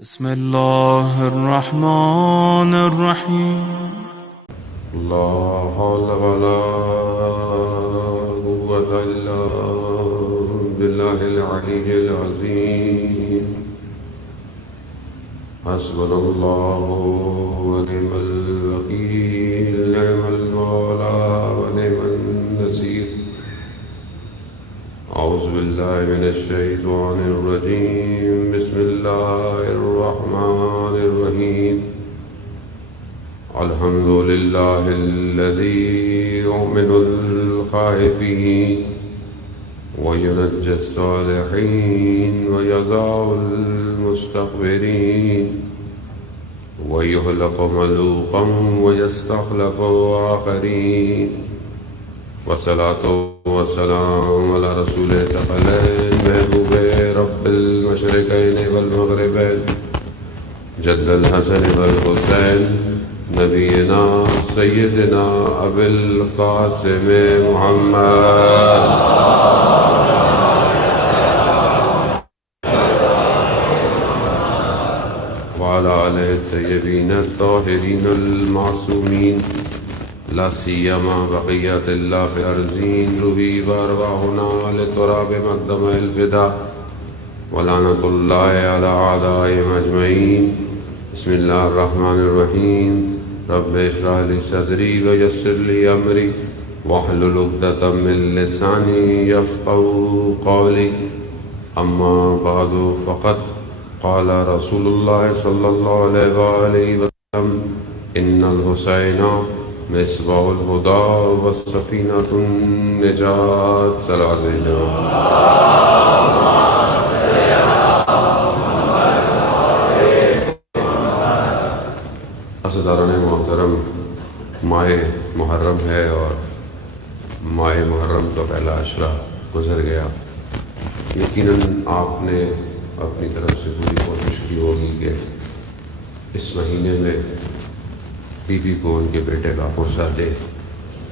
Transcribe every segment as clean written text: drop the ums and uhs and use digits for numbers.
بسم الله الرحمن الرحيم. لا حول ولا قوة إلا بالله العلي العظيم. حسبنا الله ونعم الوكيل، نعم المولى ونعم النصير. أعوذ بالله من الشيطان الرجيم. بسم الله الرحمن الرحيم. الحمد لله الذي يؤمن الخائفين وينجي الصالحين ويضع المستكبرين ويهلك ملوكا ويستخلف آخرين. والصلاة والسلام على رسول الثقلين محبوب رب المشرقين والمغربين جد الحسن والحسين نبينا سيدنا أبي القاسم محمد وعلى آله الطيبين الطاهرين المعصومين، لا سيما بقية الله في أرضين روحي وأرواحنا لتراب مقدم الفداء ولعنة الله على أعدائهم أجمعين. بسم الله الرحمن الرحيم. رب اشرح لي صدري ويسر لي أمري واحلل عقدة من لساني يفقهوا قولي. أما بعد فقد قال رسول الله صلى الله عليه وسلم: إن الحسين مصباح الهدى والسفينة النجاة. صلى الله عليه وسلم. عزیزان محترم، ماہ محرم ہے اور ماہ محرم کا پہلا عشرہ گزر گیا. یقیناً آپ نے اپنی طرف سے پوری کوشش کی ہوگی کہ اس مہینے میں بی بی کو ان کے بیٹے کا پرزہ دے،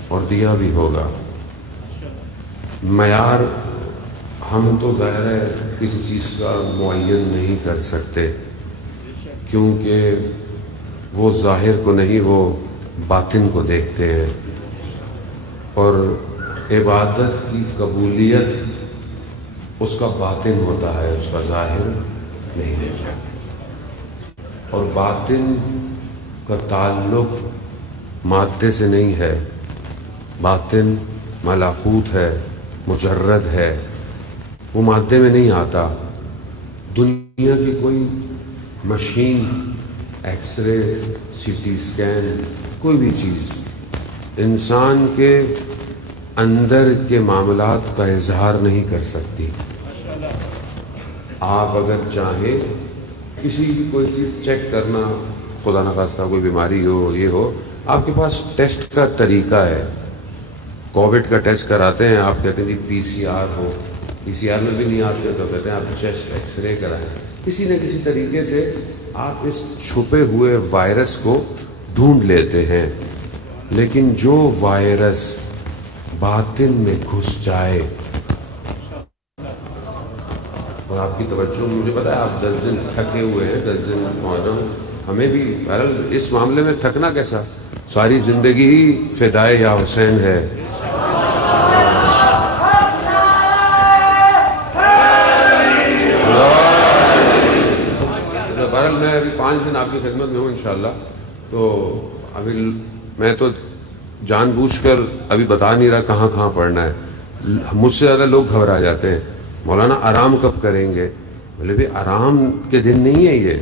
اور دیا بھی ہوگا. معیار ہم تو ظاہر ہے کسی چیز کا معین نہیں کر سکتے، کیونکہ وہ ظاہر کو نہیں، وہ باطن کو دیکھتے ہیں، اور عبادت کی قبولیت اس کا باطن ہوتا ہے، اس کا ظاہر نہیں ہوتا. اور باطن کا تعلق مادے سے نہیں ہے، باطن ملکوت ہے، مجرد ہے، وہ مادے میں نہیں آتا. دنیا کی کوئی machine, X ray, C T scan, کوئی بھی چیز انسان کے اندر کے معاملات کا اظہار نہیں کر سکتی. آپ اگر چاہیں کسی بھی کوئی چیز چیک کرنا، خدا نخواستہ کوئی بیماری ہو، یہ ہو، آپ کے پاس ٹیسٹ کا طریقہ ہے. کووڈ کا ٹیسٹ کراتے ہیں، آپ کہتے ہیں جی پی سی آر ہو، پی سی آر میں بھی نہیں آتے تو کہتے ہیں آپ چیسٹ ایکس رے کرائیں. کسی نہ کسی طریقے سے آپ اس چھپے ہوئے وائرس کو ڈھونڈ لیتے ہیں. لیکن جو وائرس باطن میں گھس جائے، اور آپ کی توجہ، مجھے پتا ہے آپ 10 دن تھکے ہوئے ہیں، 10 دن محرم، ہمیں بھی بہرحال اس معاملے میں تھکنا کیسا، ساری زندگی ہی فدائے یا حسین ہے. بہرحال میں ابھی 5 دن آپ کی خدمت میں ہوں انشاءاللہ. تو ابھی میں تو جان بوجھ کر ابھی بتا نہیں رہا کہاں کہاں پڑھنا ہے. مجھ سے زیادہ لوگ گھبرا جاتے ہیں، مولانا آرام کب کریں گے؟ بولے بھی آرام کے دن نہیں ہے یہ.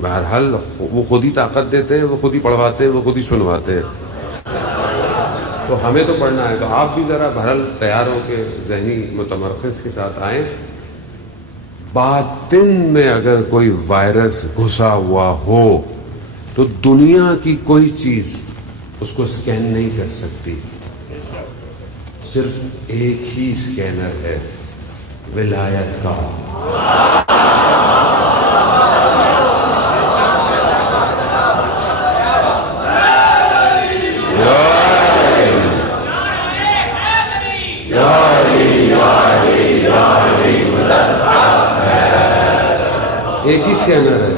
بہرحال وہ خود ہی طاقت دیتے ہیں، وہ خود ہی پڑھواتے ہیں، وہ خود ہی سنواتے ہیں. تو ہمیں تو پڑھنا ہے. تو آپ بھی ذرا بہرحال تیار ہو کے ذہنی متمرکز کے ساتھ آئیں. باطن میں اگر کوئی وائرس گھسا ہوا ہو تو دنیا کی کوئی چیز اس کو اسکین نہیں کر سکتی. صرف ایک ہی اسکینر ہے، ولایت کا. ایک ہی اسکینر ہے.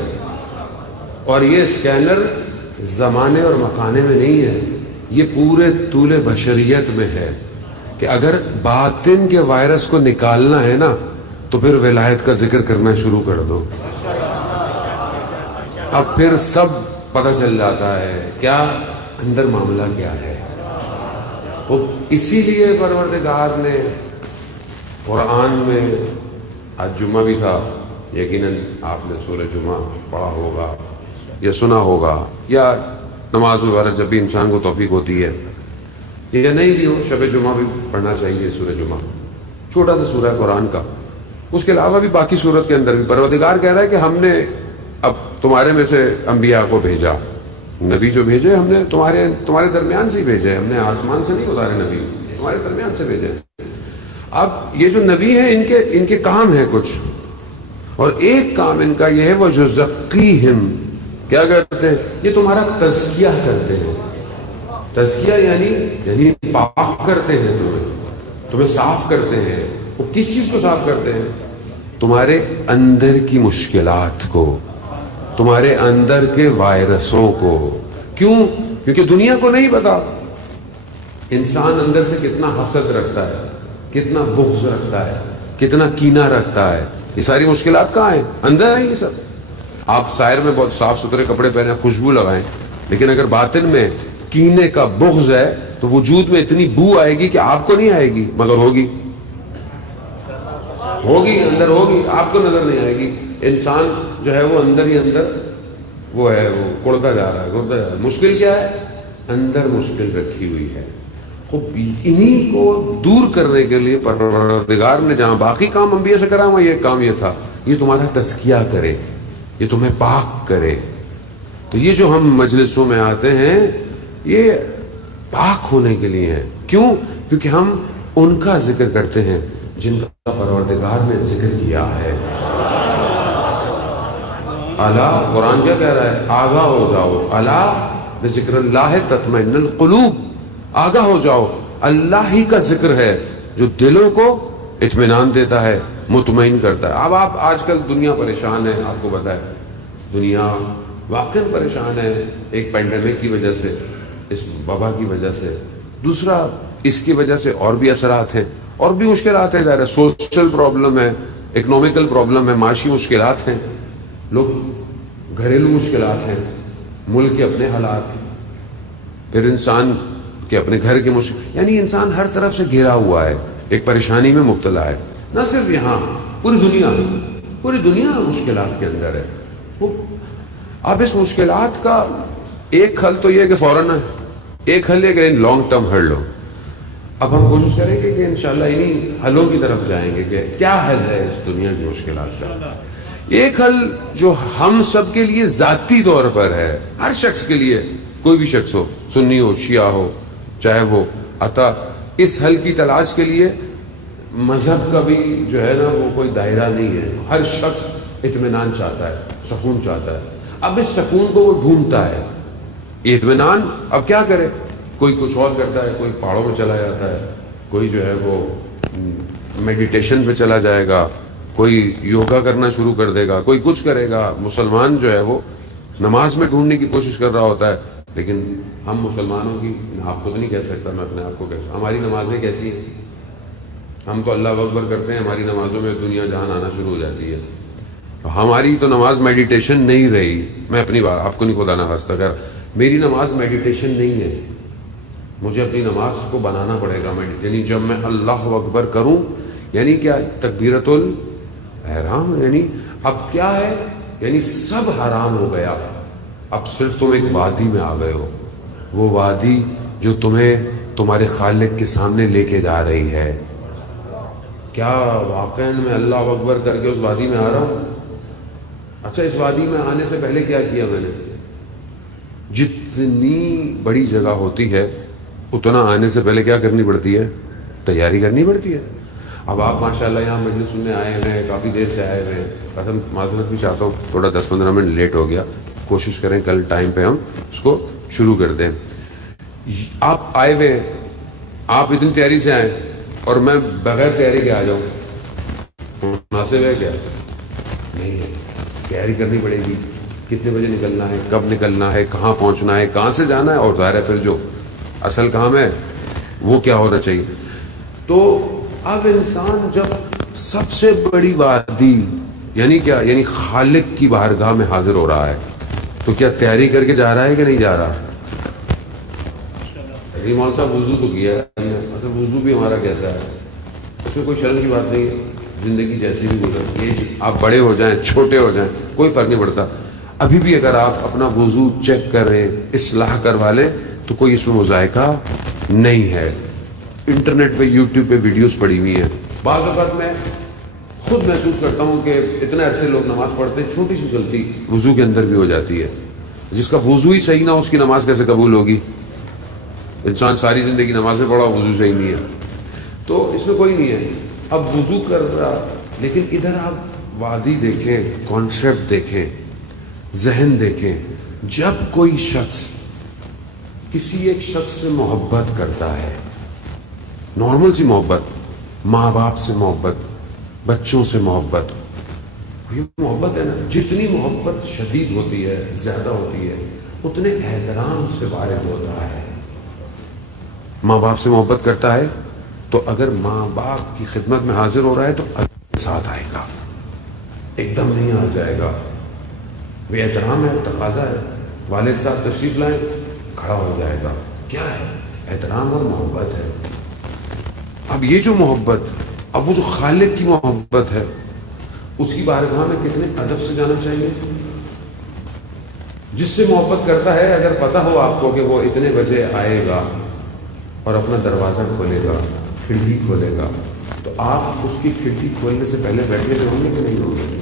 اور یہ اسکینر زمانے اور مکانے میں نہیں ہے، یہ پورے طول بشریت میں ہے کہ اگر باطن کے وائرس کو نکالنا ہے نا تو پھر ولایت کا ذکر کرنا شروع کر دو، اب پھر سب پتہ چل جاتا ہے کیا اندر معاملہ کیا ہے۔ اسی لیے پروردگار نے قرآن میں، آج جمعہ بھی تھا، یقیناً آپ نے سورہ جمعہ پڑھا ہوگا یا سنا ہوگا، یا نماز وغیرہ جب بھی انسان کو توفیق ہوتی ہے یا نہیں بھی ہو، شب جمعہ بھی پڑھنا چاہیے۔ سورہ جمعہ چھوٹا سا سورہ قرآن کا، اس کے علاوہ بھی باقی سورت کے اندر بھی پروردگار کہہ رہا ہے کہ ہم نے اب تمہارے میں سے انبیاء کو بھیجا، نبی جو بھیجے ہم نے تمہارے درمیان سے ہی بھیجے، ہم نے آسمان سے نہیں اتارے نبی، تمہارے درمیان سے بھیجے۔ اب یہ جو نبی ہیں ان کے کام ہیں کچھ، اور ایک کام ان کا یہ ہے وہ جو زکیہم، کیا کرتے ہیں؟ یہ تمہارا تزکیہ کرتے ہیں۔ تزکیہ یعنی پاک کرتے ہیں، تمہیں صاف کرتے ہیں۔ وہ کس چیز کو صاف کرتے ہیں؟ تمہارے اندر کی مشکلات کو، تمہارے اندر کے وائرسوں کو۔ کیوں؟ کیونکہ دنیا کو نہیں پتا انسان اندر سے کتنا حسد رکھتا ہے، کتنا بغض رکھتا ہے، کتنا کینہ رکھتا ہے۔ یہ ساری مشکلات کہاں ہیں؟ اندر ہیں یہ سب۔ آپ ظاہر میں بہت صاف ستھرے کپڑے پہنے، خوشبو لگائیں، لیکن اگر باطن میں کینے کا بغض ہے تو وجود میں اتنی بو آئے گی کہ آپ کو نہیں آئے گی، مگر ہوگی اندر ہوگی، آپ کو نظر نہیں آئے گی۔ انسان جو ہے وہ اندر ہی اندر وہ ہے، وہ کڑتا جا رہا ہے۔ مشکل کیا ہے؟ اندر مشکل رکھی ہوئی ہے۔ خوب انہی کو دور کرنے کے لیے پروردگار نے جہاں باقی کام انبیاء سے کرا ہوا، یہ کام یہ تھا، یہ تمہارا تزکیہ کرے، یہ تمہیں پاک کرے۔ تو یہ جو ہم مجلسوں میں آتے ہیں یہ پاک ہونے کے لیے ہیں۔ کیوں؟ کیونکہ ہم ان کا ذکر کرتے ہیں جن کا پروردگار نے ذکر کیا ہے۔ الا، قرآن کیا کہہ رہا ہے؟ آگاہ ہو جاؤ، الا بذکر اللہ تطمئن القلوب، آگاہ ہو جاؤ، اللہ ہی کا ذکر ہے جو دلوں کو اطمینان دیتا ہے، مطمئن کرتا ہے۔ اب آپ آج کل دنیا پریشان ہے، آپ کو پتا ہے دنیا واقعا پریشان ہے، ایک پینڈیمک کی وجہ سے، اس وبا کی وجہ سے، دوسرا اس کی وجہ سے اور بھی اثرات ہیں، اور بھی مشکلات ہیں، ظاہر ہے سوشل پرابلم ہے، اکنومیکل پرابلم ہے، معاشی مشکلات ہیں، لوگ گھریلو مشکلات ہیں، ملک کے اپنے حالات ہیں، پھر انسان کے اپنے گھر کے مشکل، یعنی انسان ہر طرف سے گھرا ہوا ہے، ایک پریشانی میں مبتلا ہے۔ نہ صرف یہاں، پوری دنیا مشکلات کے اندر ہے۔ اب اس مشکلات کا ایک حل تو یہ ہے کہ فوراً ایک حل ہے کہ لانگ ٹرم حل لو۔ اب ہم کوشش کریں گے کہ انشاءاللہ انہی حلوں کی طرف جائیں گے کہ کیا حل ہے اس دنیا کی مشکلات کا۔ ایک حل جو ہم سب کے لیے ذاتی طور پر ہے، ہر شخص کے لیے، کوئی بھی شخص ہو، سنی ہو، شیعہ ہو، چاہے وہ عطا، اس حل کی تلاش کے لیے مذہب کا بھی جو ہے نا وہ کوئی دائرہ نہیں ہے۔ ہر شخص اطمینان چاہتا ہے، سکون چاہتا ہے۔ اب اس سکون کو وہ ڈھونڈتا ہے، اطمینان اب کیا کرے؟ کوئی کچھ اور کرتا ہے، کوئی پہاڑوں میں چلا جاتا ہے، کوئی جو ہے وہ میڈیٹیشن پہ چلا جائے گا، کوئی یوگا کرنا شروع کر دے گا، کوئی کچھ کرے گا۔ مسلمان جو ہے وہ نماز میں ڈھونڈنے کی کوشش کر رہا ہوتا ہے، لیکن ہم مسلمانوں کی، آپ کو تو نہیں کہہ سکتا، میں اپنے آپ کو کہہ سکتا، ہماری نمازیں کیسی ہیں؟ ہم تو اللہ اکبر کرتے ہیں، ہماری نمازوں میں دنیا جہان آنا شروع ہو جاتی ہے۔ ہماری تو نماز میڈیٹیشن نہیں رہی۔ میں اپنی بات آپ کو نہیں خدا نخواستہ کر، میری نماز میڈیٹیشن نہیں ہے، مجھے اپنی نماز کو بنانا پڑے گا۔ یعنی جب میں اللہ اکبر کروں، یعنی کیا؟ تکبیرۃ الاحرام، یعنی اب کیا ہے؟ یعنی سب حرام ہو گیا، اب صرف تم ایک وادی میں آ گئے ہو، وہ وادی جو تمہیں تمہارے خالق کے سامنے لے کے جا رہی ہے۔ کیا واقعا میں اللہ اکبر کر کے اس وادی میں آ رہا ہوں؟ اچھا، اس وادی میں آنے سے پہلے کیا کیا میں نے؟ جتنی بڑی جگہ ہوتی ہے اتنا آنے سے پہلے کیا کرنی پڑتی ہے؟ تیاری کرنی پڑتی ہے۔ اب آپ ماشاءاللہ یہاں مجلس میں آئے ہوئے ہیں، کافی دیر سے آئے ہوئے ہیں، قسم معذرت بھی چاہتا ہوں، تھوڑا 10-15 منٹ لیٹ ہو گیا، کوشش کریں کل ٹائم پہ ہم اس کو شروع کر دیں۔ آپ آئے ہوئے، آپ اتنی تیاری سے آئیں اور میں بغیر تیاری کے آ جاؤں، مناسب ہے کیا؟ نہیں ہے، تیاری کرنی پڑے گی، کتنے بجے نکلنا ہے، کب نکلنا ہے، کہاں پہنچنا ہے، کہاں سے جانا ہے، اور ظاہر ہے پھر جو اصل کام ہے وہ کیا ہونا چاہیے. تو اب انسان جب سب سے بڑی وادی یعنی کیا، یعنی خالق کی بارگاہ میں حاضر ہو رہا ہے، تو کیا تیاری کر کے جا رہا ہے کہ نہیں جا رہا؟ مول صاحب وضو تو کیا ہے، مطلب وضو بھی ہمارا کیسا ہے، اس میں کوئی شرم کی بات نہیں ہے. زندگی جیسی بھی گزرتی ہے، آپ بڑے ہو جائیں چھوٹے ہو جائیں کوئی فرق نہیں پڑتا. ابھی بھی اگر آپ اپنا وضو چیک کریں، اصلاح کروا لیں، تو کوئی اس میں مذائقہ نہیں ہے. انٹرنیٹ پہ یوٹیوب پہ ویڈیوز پڑی ہوئی ہیں. بعض اوقات میں خود محسوس کرتا ہوں کہ اتنے عرصے لوگ نماز پڑھتے ہیں، چھوٹی سی غلطی وضو کے اندر بھی ہو جاتی ہے. جس کا وضو ہی صحیح نہ ہو اس کی نماز کیسے قبول ہوگی؟ انسان ساری زندگی نمازیں پڑھا، وضو صحیح نہیں ہے. تو اس میں کوئی نہیں ہے. اب وضو کر رہا، لیکن ادھر آپ وادی دیکھیں، کانسیپٹ دیکھیں، ذہن دیکھیں. جب کوئی شخص کسی ایک شخص سے محبت کرتا ہے، نارمل سی محبت، ماں باپ سے محبت، بچوں سے محبت، یہ محبت ہے نا، جتنی محبت شدید ہوتی ہے، زیادہ ہوتی ہے، اتنے احترام سے وارد ہوتا ہے. ماں باپ سے محبت کرتا ہے تو اگر ماں باپ کی خدمت میں حاضر ہو رہا ہے تو ساتھ آئے گا، ایک دم نہیں آ جائے گا. وہ احترام ہے، تقاضا ہے. والد صاحب تشریف لائیں، کھڑا ہو جائے گا. کیا ہے؟ احترام اور محبت ہے. اب یہ جو محبت، اب وہ جو خالق کی محبت ہے، اس کی بارگاہ میں کتنے ادب سے جانا چاہیے. جس سے محبت کرتا ہے اگر پتہ ہو آپ کو کہ وہ اتنے بجے آئے گا اور اپنا دروازہ کھولے گا، کھڑکی کھولے گا، تو آپ اس کی کھڑکی کھولنے سے پہلے بیٹھے رہوں گے کہ نہیں ہوں گے؟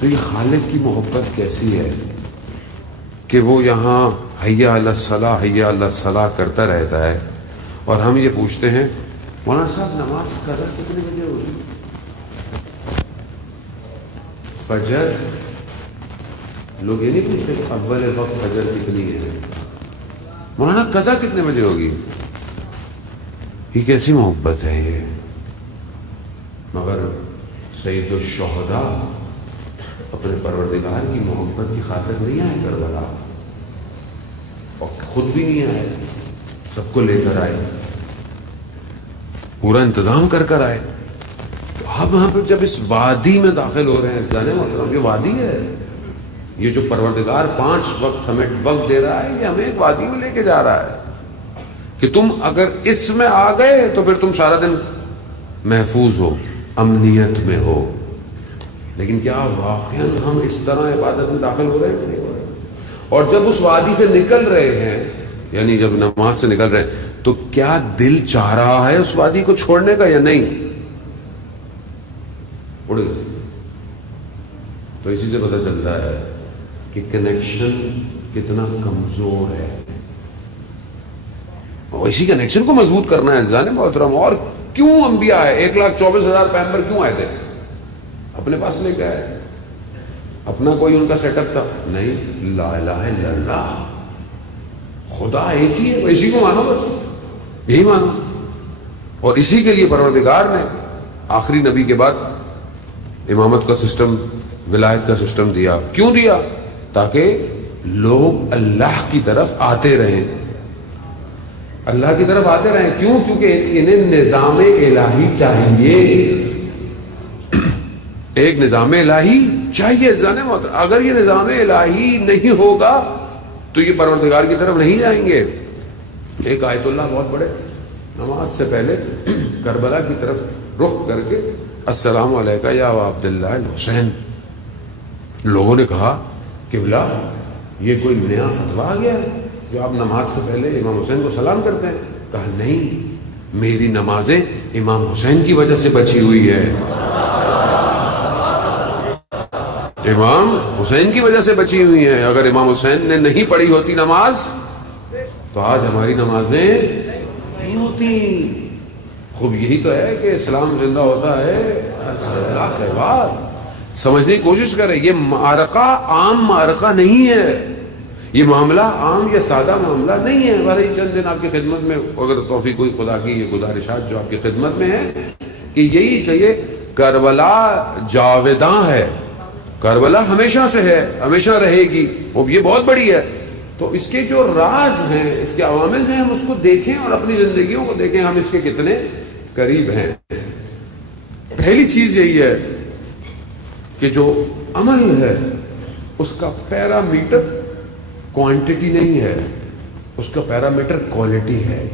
تو یہ خالق کی محبت کیسی ہے کہ وہ یہاں حیا علی الصلاح حیا علی الصلاح کرتا رہتا ہے، اور ہم یہ پوچھتے ہیں مولانا صاحب نماز قضا کتنے بجے ہوگی؟ فجر لوگ یہ نہیں پوچھتے کہ اول وقت فجر کتنی ہے، مولانا قضا کتنے بجے ہوگی؟ یہ کیسی محبت ہے یہ؟ مگر سید الشہداء اپنے پروردگار کی محبت کی خاطر نہیں آئے کربلا، اور خود بھی نہیں آئے، سب کو لے کر آئے، پورا انتظام کر کر آئے. تو آپ وہاں پہ جب اس وادی میں داخل ہو رہے ہیں، جانے محترم یہ وادی ہے، یہ جو پروردگار 5 وقت ہمیں وقت دے رہا ہے، یہ ہمیں ایک وادی میں لے کے جا رہا ہے کہ تم اگر اس میں آ گئے تو پھر تم سارا دن محفوظ ہو، امنیت میں ہو. لیکن کیا واقعا ہم اس طرح عبادت میں داخل ہو رہے ہیں کہ نہیں ہو رہے؟ اور جب اس وادی سے نکل رہے ہیں، یعنی جب نماز سے نکل رہے ہیں، تو کیا دل چاہ رہا ہے اس وادی کو چھوڑنے کا یا نہیں؟ اڑ گئے. تو اسی سے پتہ چلتا ہے کہ کنیکشن کتنا کمزور ہے. اور اسی کنیکشن کو مضبوط کرنا ہے جان محترم. اور کیوں انبیاء آئے؟ 1,24,000 پیغمبر کیوں آئے تھے؟ اپنے پاس لے کے آئے؟ اپنا کوئی ان کا سیٹ اپ تھا؟ نہیں. لا الہ الا اللہ، خدا ایک ہی ہے، اسی کو مانو، بس یہی مانو. اور اسی کے لیے پروردگار نے آخری نبی کے بعد امامت کا سسٹم، ولایت کا سسٹم دیا. کیوں دیا؟ تاکہ لوگ اللہ کی طرف آتے رہیں، اللہ کی طرف آتے رہیں. کیوں؟ کیونکہ انہیں نظام الہی چاہیے، ایک نظام الہی چاہیے. اگر یہ نظام الہی نہیں ہوگا تو یہ پروردگار کی طرف نہیں جائیں گے. ایک آیت اللہ بہت بڑے، نماز سے پہلے کربلا کی طرف رخ کر کے السلام علیکہ یا عبداللہ الحسین. لوگوں نے کہا قبلہ یہ کوئی نیا فتویٰ آ گیا ہے جو آپ نماز سے پہلے امام حسین کو سلام کرتے ہیں؟ کہا نہیں، میری نمازیں امام حسین کی وجہ سے بچی ہوئی ہے، امام حسین کی وجہ سے بچی ہوئی ہیں. اگر امام حسین نے نہیں پڑھی ہوتی نماز تو آج ہماری نمازیں نہیں ہوتی. خوب یہی تو ہے کہ اسلام زندہ ہوتا ہے. سمجھنے کی کوشش کریں، یہ معرکہ عام معرکہ نہیں ہے، یہ معاملہ عام یا سادہ معاملہ نہیں ہے. ہمارے چند دن آپ کی خدمت میں، اگر توفیق کوئی خدا کی یہ گزارشات جو آپ کی خدمت میں ہے کہ یہی چاہیے، کربلا جاوداں ہے، کربلا ہمیشہ سے ہے، ہمیشہ رہے گی، وہ یہ بہت بڑی ہے. تو اس کے جو راز ہیں، اس کے عوامل ہیں، ہم اس کو دیکھیں اور اپنی زندگیوں کو دیکھیں ہم اس کے کتنے قریب ہیں. پہلی چیز یہی ہے کہ جو عمل ہے اس کا پیرامیٹر کوانٹٹی نہیں ہے، اس کا پیرامیٹر کوالٹی ہے.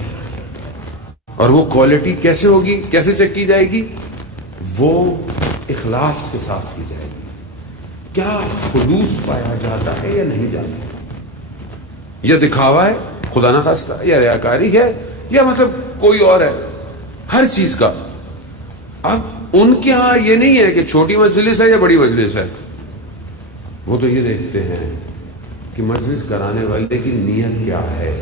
اور وہ کوالٹی کیسے ہوگی، کیسے چیک کی جائے گی؟ وہ اخلاص کے ساتھ کی جائے گی. کیا خلوص پایا جاتا ہے یا نہیں جاتا؟ یا دکھاوا ہے خدا نہ خواستہ، یا ریاکاری ہے، یا مطلب کوئی اور ہے، ہر چیز کا. اب ان کے ہاں یہ نہیں ہے کہ چھوٹی مجلس ہے یا بڑی مجلس ہے، وہ تو یہ دیکھتے ہیں کہ مجلس کرانے والے کی نیت کیا ہے.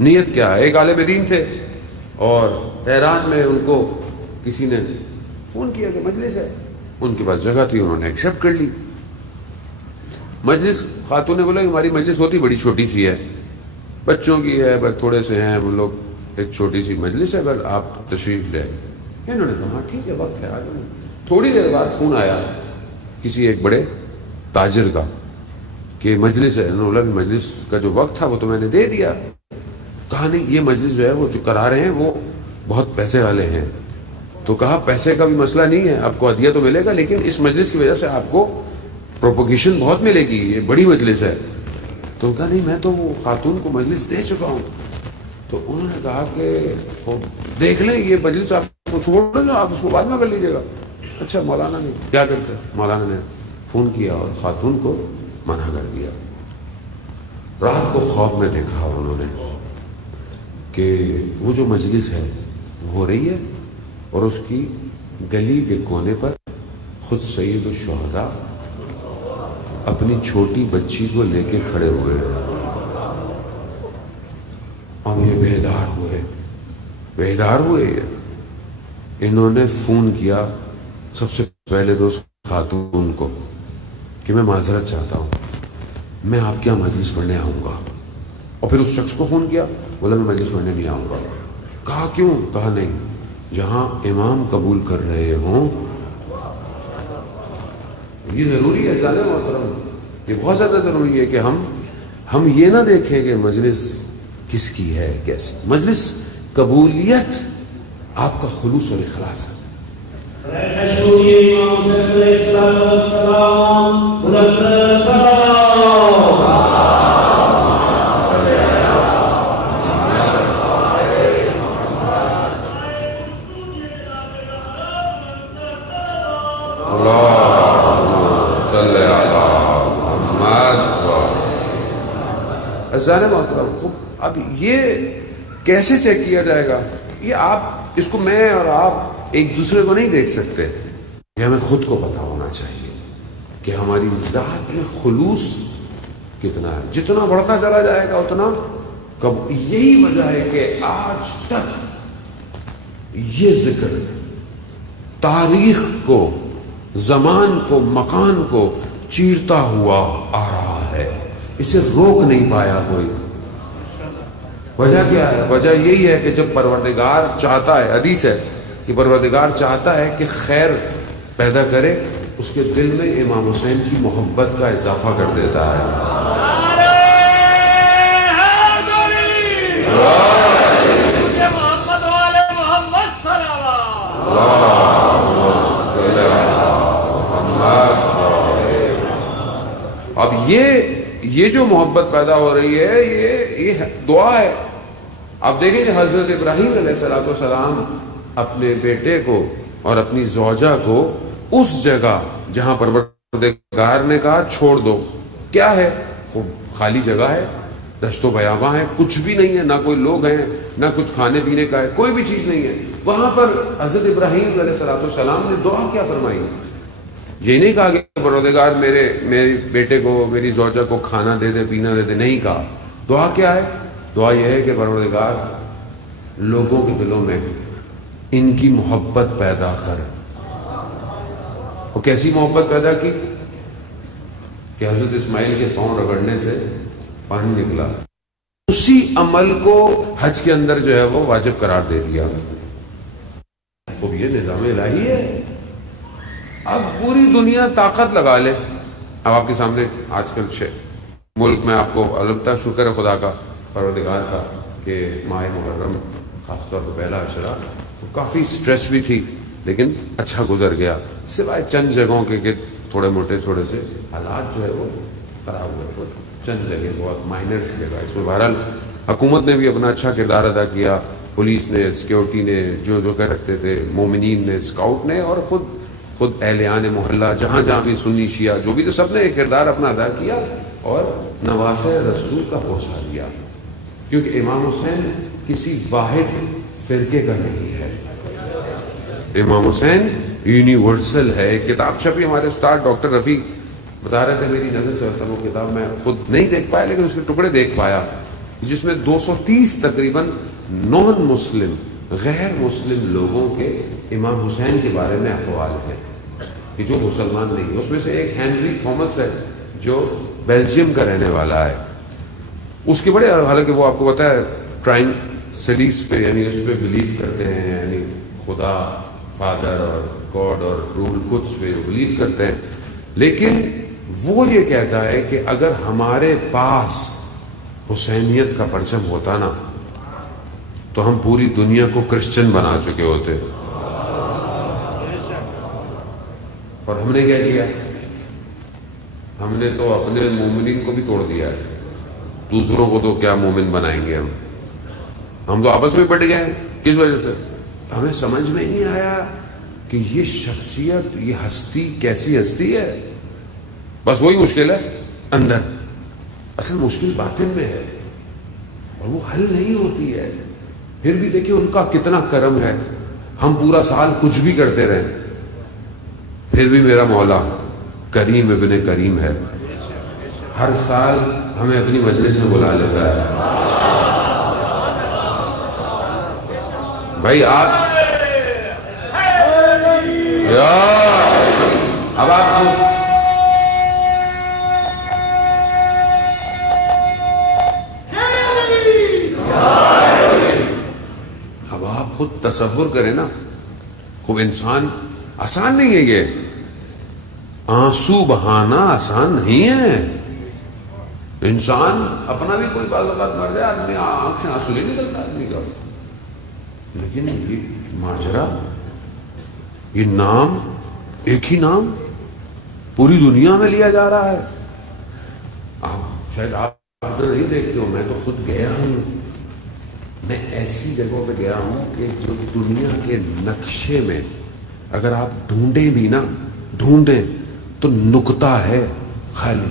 نیت کیا ہے؟ ایک عالم دین تھے اور حیران میں ان کو کسی نے فون کیا کہ مجلس ہے. ان کے پاس جگہ تھی، انہوں نے ایکسیپٹ کر لی مجلس. خاتون نے بولا کہ ہماری مجلس ہوتی بڑی چھوٹی سی ہے، بچوں کی ہے، بس تھوڑے سے ہیں وہ لوگ، ایک چھوٹی سی مجلس ہے، بس آپ تشریف لے. انہوں نے کہا ٹھیک ہے، وقت ہے آ جاؤ. تھوڑی دیر بعد فون آیا کسی ایک بڑے تاجر کا کہ مجلس ہے. انہوں نے بولا کہ مجلس کا جو وقت تھا وہ تو میں نے دے دیا. کہا نہیں، یہ مجلس جو ہے وہ جو کرا رہے ہیں وہ بہت پیسے والے ہیں. تو کہا پیسے کا بھی مسئلہ نہیں ہے، آپ کو ہدیہ تو ملے گا، لیکن اس مجلس کی وجہ سے آپ کو پروپوگیشن بہت ملے گی، یہ بڑی مجلس ہے. تو کہا نہیں، میں تو وہ خاتون کو مجلس دے چکا ہوں. تو انہوں نے کہا کہ دیکھ لیں یہ مجلس آپ کو چھوڑ دو، آپ اس کو بعد میں کر لیجیے گا. اچھا مولانا نے کیا کرتے؟ مولانا نے فون کیا اور خاتون کو منع کر دیا. رات کو خواب میں دیکھا انہوں نے کہ وہ جو مجلس ہے وہ ہو رہی ہے اور اس کی گلی کے کونے پر خود سید الشہداء اپنی چھوٹی بچی کو لے کے کھڑے ہوئے ہیں. اور یہ بیدار ہوئے. انہوں نے فون کیا سب سے پہلے تو اس خاتون کو کہ میں معذرت چاہتا ہوں، میں آپ کے یہاں مجلس پڑھنے آؤں گا. اور پھر اس شخص کو فون کیا، بولا میں مجلس پڑھنے نہیں آؤں گا. کہا کیوں؟ کہا نہیں، جہاں امام قبول کر رہے ہوں. یہ ضروری ہے جانے محترم، یہ بہت زیادہ ضروری ہے کہ ہم یہ نہ دیکھیں کہ مجلس کس کی ہے کیسی. مجلس قبولیت آپ کا خلوص اور اخلاص ہے. محترم اب یہ کیسے چیک کیا جائے گا؟ یہ آپ اس کو میں اور آپ ایک دوسرے کو نہیں دیکھ سکتے، یہ ہمیں خود کو پتا ہونا چاہیے کہ ہماری ذات میں خلوص کتنا ہے. جتنا بڑھتا چلا جائے گا اتنا یہی وجہ ہے کہ آج تک یہ ذکر تاریخ کو، زمان کو، مکان کو چیرتا ہوا آ رہا ہے، اسے روک نہیں پایا کوئی. وجہ کیا ہے؟ وجہ یہی ہے کہ جب پروردگار چاہتا ہے، حدیث ہے کہ پروردگار چاہتا ہے کہ خیر پیدا کرے، اس کے دل میں امام حسین کی محبت کا اضافہ کر دیتا ہے. اب یہ جو محبت پیدا ہو رہی ہے یہ دعا ہے. آپ دیکھیں کہ حضرت ابراہیم علیہ السلام اپنے بیٹے کو اور اپنی زوجہ کو اس جگہ جہاں پروردگار نے کہا چھوڑ دو، کیا ہے وہ؟ خالی جگہ ہے، دشت و بیاباں ہے، کچھ بھی نہیں ہے، نہ کوئی لوگ ہیں، نہ کچھ کھانے پینے کا ہے، کوئی بھی چیز نہیں ہے. وہاں پر حضرت ابراہیم علیہ السلام نے دعا کیا فرمائی؟ یہ نہیں کہا کہ پروردگار میرے بیٹے کو، میری زوجہ کو کھانا دے دے، پینا دے دے، نہیں کہا. دعا کیا ہے؟ دعا یہ ہے کہ پروردگار لوگوں کے دلوں میں ان کی محبت پیدا کر. وہ کیسی محبت پیدا کی کہ حضرت اسماعیل کے پاؤں رگڑنے سے پانی نکلا. اسی عمل کو حج کے اندر جو ہے وہ واجب قرار دے دیا. اب یہ نظام الہی ہے. اب پوری دنیا طاقت لگا لے. اب آپ کے سامنے آج کل ملک میں آپ کو البتہ شکر ہے خدا کا پروردگار کا کہ ماہ محرم خاص طور پر پہلا عشرہ کافی سٹریس بھی تھی لیکن اچھا گزر گیا, سوائے چند جگہوں کے کہ تھوڑے موٹے تھوڑے سے حالات جو ہے وہ خراب ہوئے, چند جگہ بہت مائنر سی جگہ. اس میں بہرحال حکومت نے بھی اپنا اچھا کردار ادا کیا, پولیس نے, سیکیورٹی نے, جو کر سکتے تھے, مومنین نے, اسکاؤٹ نے, اور خود اہلیان محلہ جہاں جہاں بھی سنی شیعہ جو بھی, تو سب نے ایک کردار اپنا ادا کیا اور نواسہ رسول کا پہنچا دیا. کیونکہ امام حسین کسی واحد فرقے کا نہیں ہے, امام حسین یونیورسل ہے. کتاب چھپی ہمارے استاد ڈاکٹر رفیق بتا رہے تھے, میری نظر سے وہ کتاب میں خود نہیں دیکھ پایا لیکن اس کے ٹکڑے دیکھ پایا, جس میں 230 تقریباً نان مسلم غیر مسلم لوگوں کے امام حسین کے بارے میں اقوال ہیں کہ جو مسلمان نہیں ہے. اس میں سے ایک ہینری تھامس ہے جو بیلجیم کا رہنے والا ہے, اس کے بڑے, حالانکہ وہ آپ کو پتا ہے ٹرائنگ سٹڈیز پہ یعنی اس پہ بلیو کرتے ہیں, یعنی خدا فادر اور گاڈ اور روح القدس پہ بلیو کرتے ہیں, لیکن وہ یہ کہتا ہے کہ اگر ہمارے پاس حسینیت کا پرچم ہوتا نا تو ہم پوری دنیا کو کرسچن بنا چکے ہوتے. اور ہم نے کیا کیا, ہم نے تو اپنے مومنین کو بھی توڑ دیا ہے, دوسروں کو تو کیا مومن بنائیں گے ہم تو آپس میں بٹ گئے. کس وجہ سے ہمیں سمجھ میں نہیں آیا کہ یہ شخصیت, یہ ہستی کیسی ہستی ہے. بس وہی مشکل ہے اندر, اصل مشکل باطن میں ہے اور وہ حل نہیں ہوتی ہے. پھر بھی دیکھیں ان کا کتنا کرم ہے, ہم پورا سال کچھ بھی کرتے رہیں پھر بھی میرا مولا کریم ابن کریم ہے, ہر سال ہمیں اپنی مجلس میں بلا لیتا ہے. بھائی آپ اب آپ خود تصور کریں نا, خوب انسان آسان نہیں ہے, یہ آنسو بہانا آسان نہیں ہے. انسان اپنا بھی کوئی بعض اوقات مر جائے, آدمی آنکھ سے آنسو نہیں نکلتا آدمی کا, لیکن یہ ماجرا, یہ نام, ایک ہی نام پوری دنیا میں لیا جا رہا ہے. شاید آپ نہیں دیکھتے ہو, میں تو خود گیا ہوں, میں ایسی جگہوں پہ گیا ہوں کہ جو دنیا کے نقشے میں اگر آپ ڈھونڈیں بھی نا, ڈھونڈیں تو نقطہ ہے خالی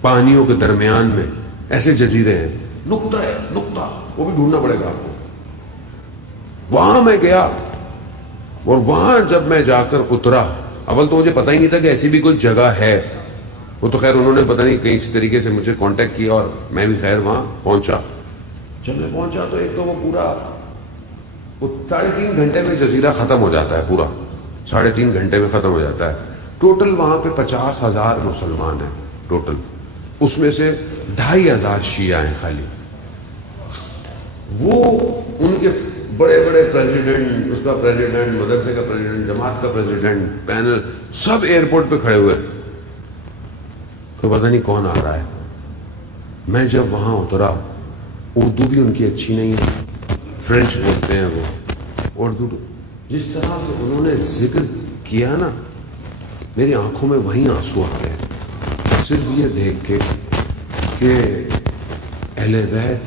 پانیوں کے درمیان میں, ایسے جزیرے ہیں, نقطہ ہے, نقطہ, وہ بھی ڈھونڈنا پڑے گا آپ کو. وہاں میں گیا اور وہاں جب میں جا کر اترا, اول تو مجھے پتہ ہی نہیں تھا کہ ایسی بھی کوئی جگہ ہے. وہ تو خیر انہوں نے پتہ نہیں کسی طریقے سے مجھے کانٹیکٹ کیا اور میں بھی خیر وہاں پہنچا. جب میں پہنچا تو ایک تو وہ پورا 3.5 گھنٹے میں جزیرہ ختم ہو جاتا ہے, پورا 3.5 گھنٹے میں ختم ہو جاتا ہے. ٹوٹل وہاں پہ 50,000 مسلمان ہیں ٹوٹل, اس میں سے 2,500 شیعہ ہیں خالی. وہ ان کے بڑے بڑے پریزیڈنٹ, اس کا پریزیڈنٹ, مدرسے کا پریزیڈنٹ, جماعت کا پریزیڈنٹ, پینل, سب ایئرپورٹ پہ کھڑے ہوئے, کوئی پتہ نہیں کون آ رہا ہے. میں جب وہاں اترا, اردو بھی ان کی اچھی نہیں ہے, فرینچ بولتے ہیں وہ, اردو جس طرح سے انہوں نے ذکر کیا نا, میری آنکھوں میں وہیں آنسو آ گئے صرف یہ دیکھ کے کہ اہل بیت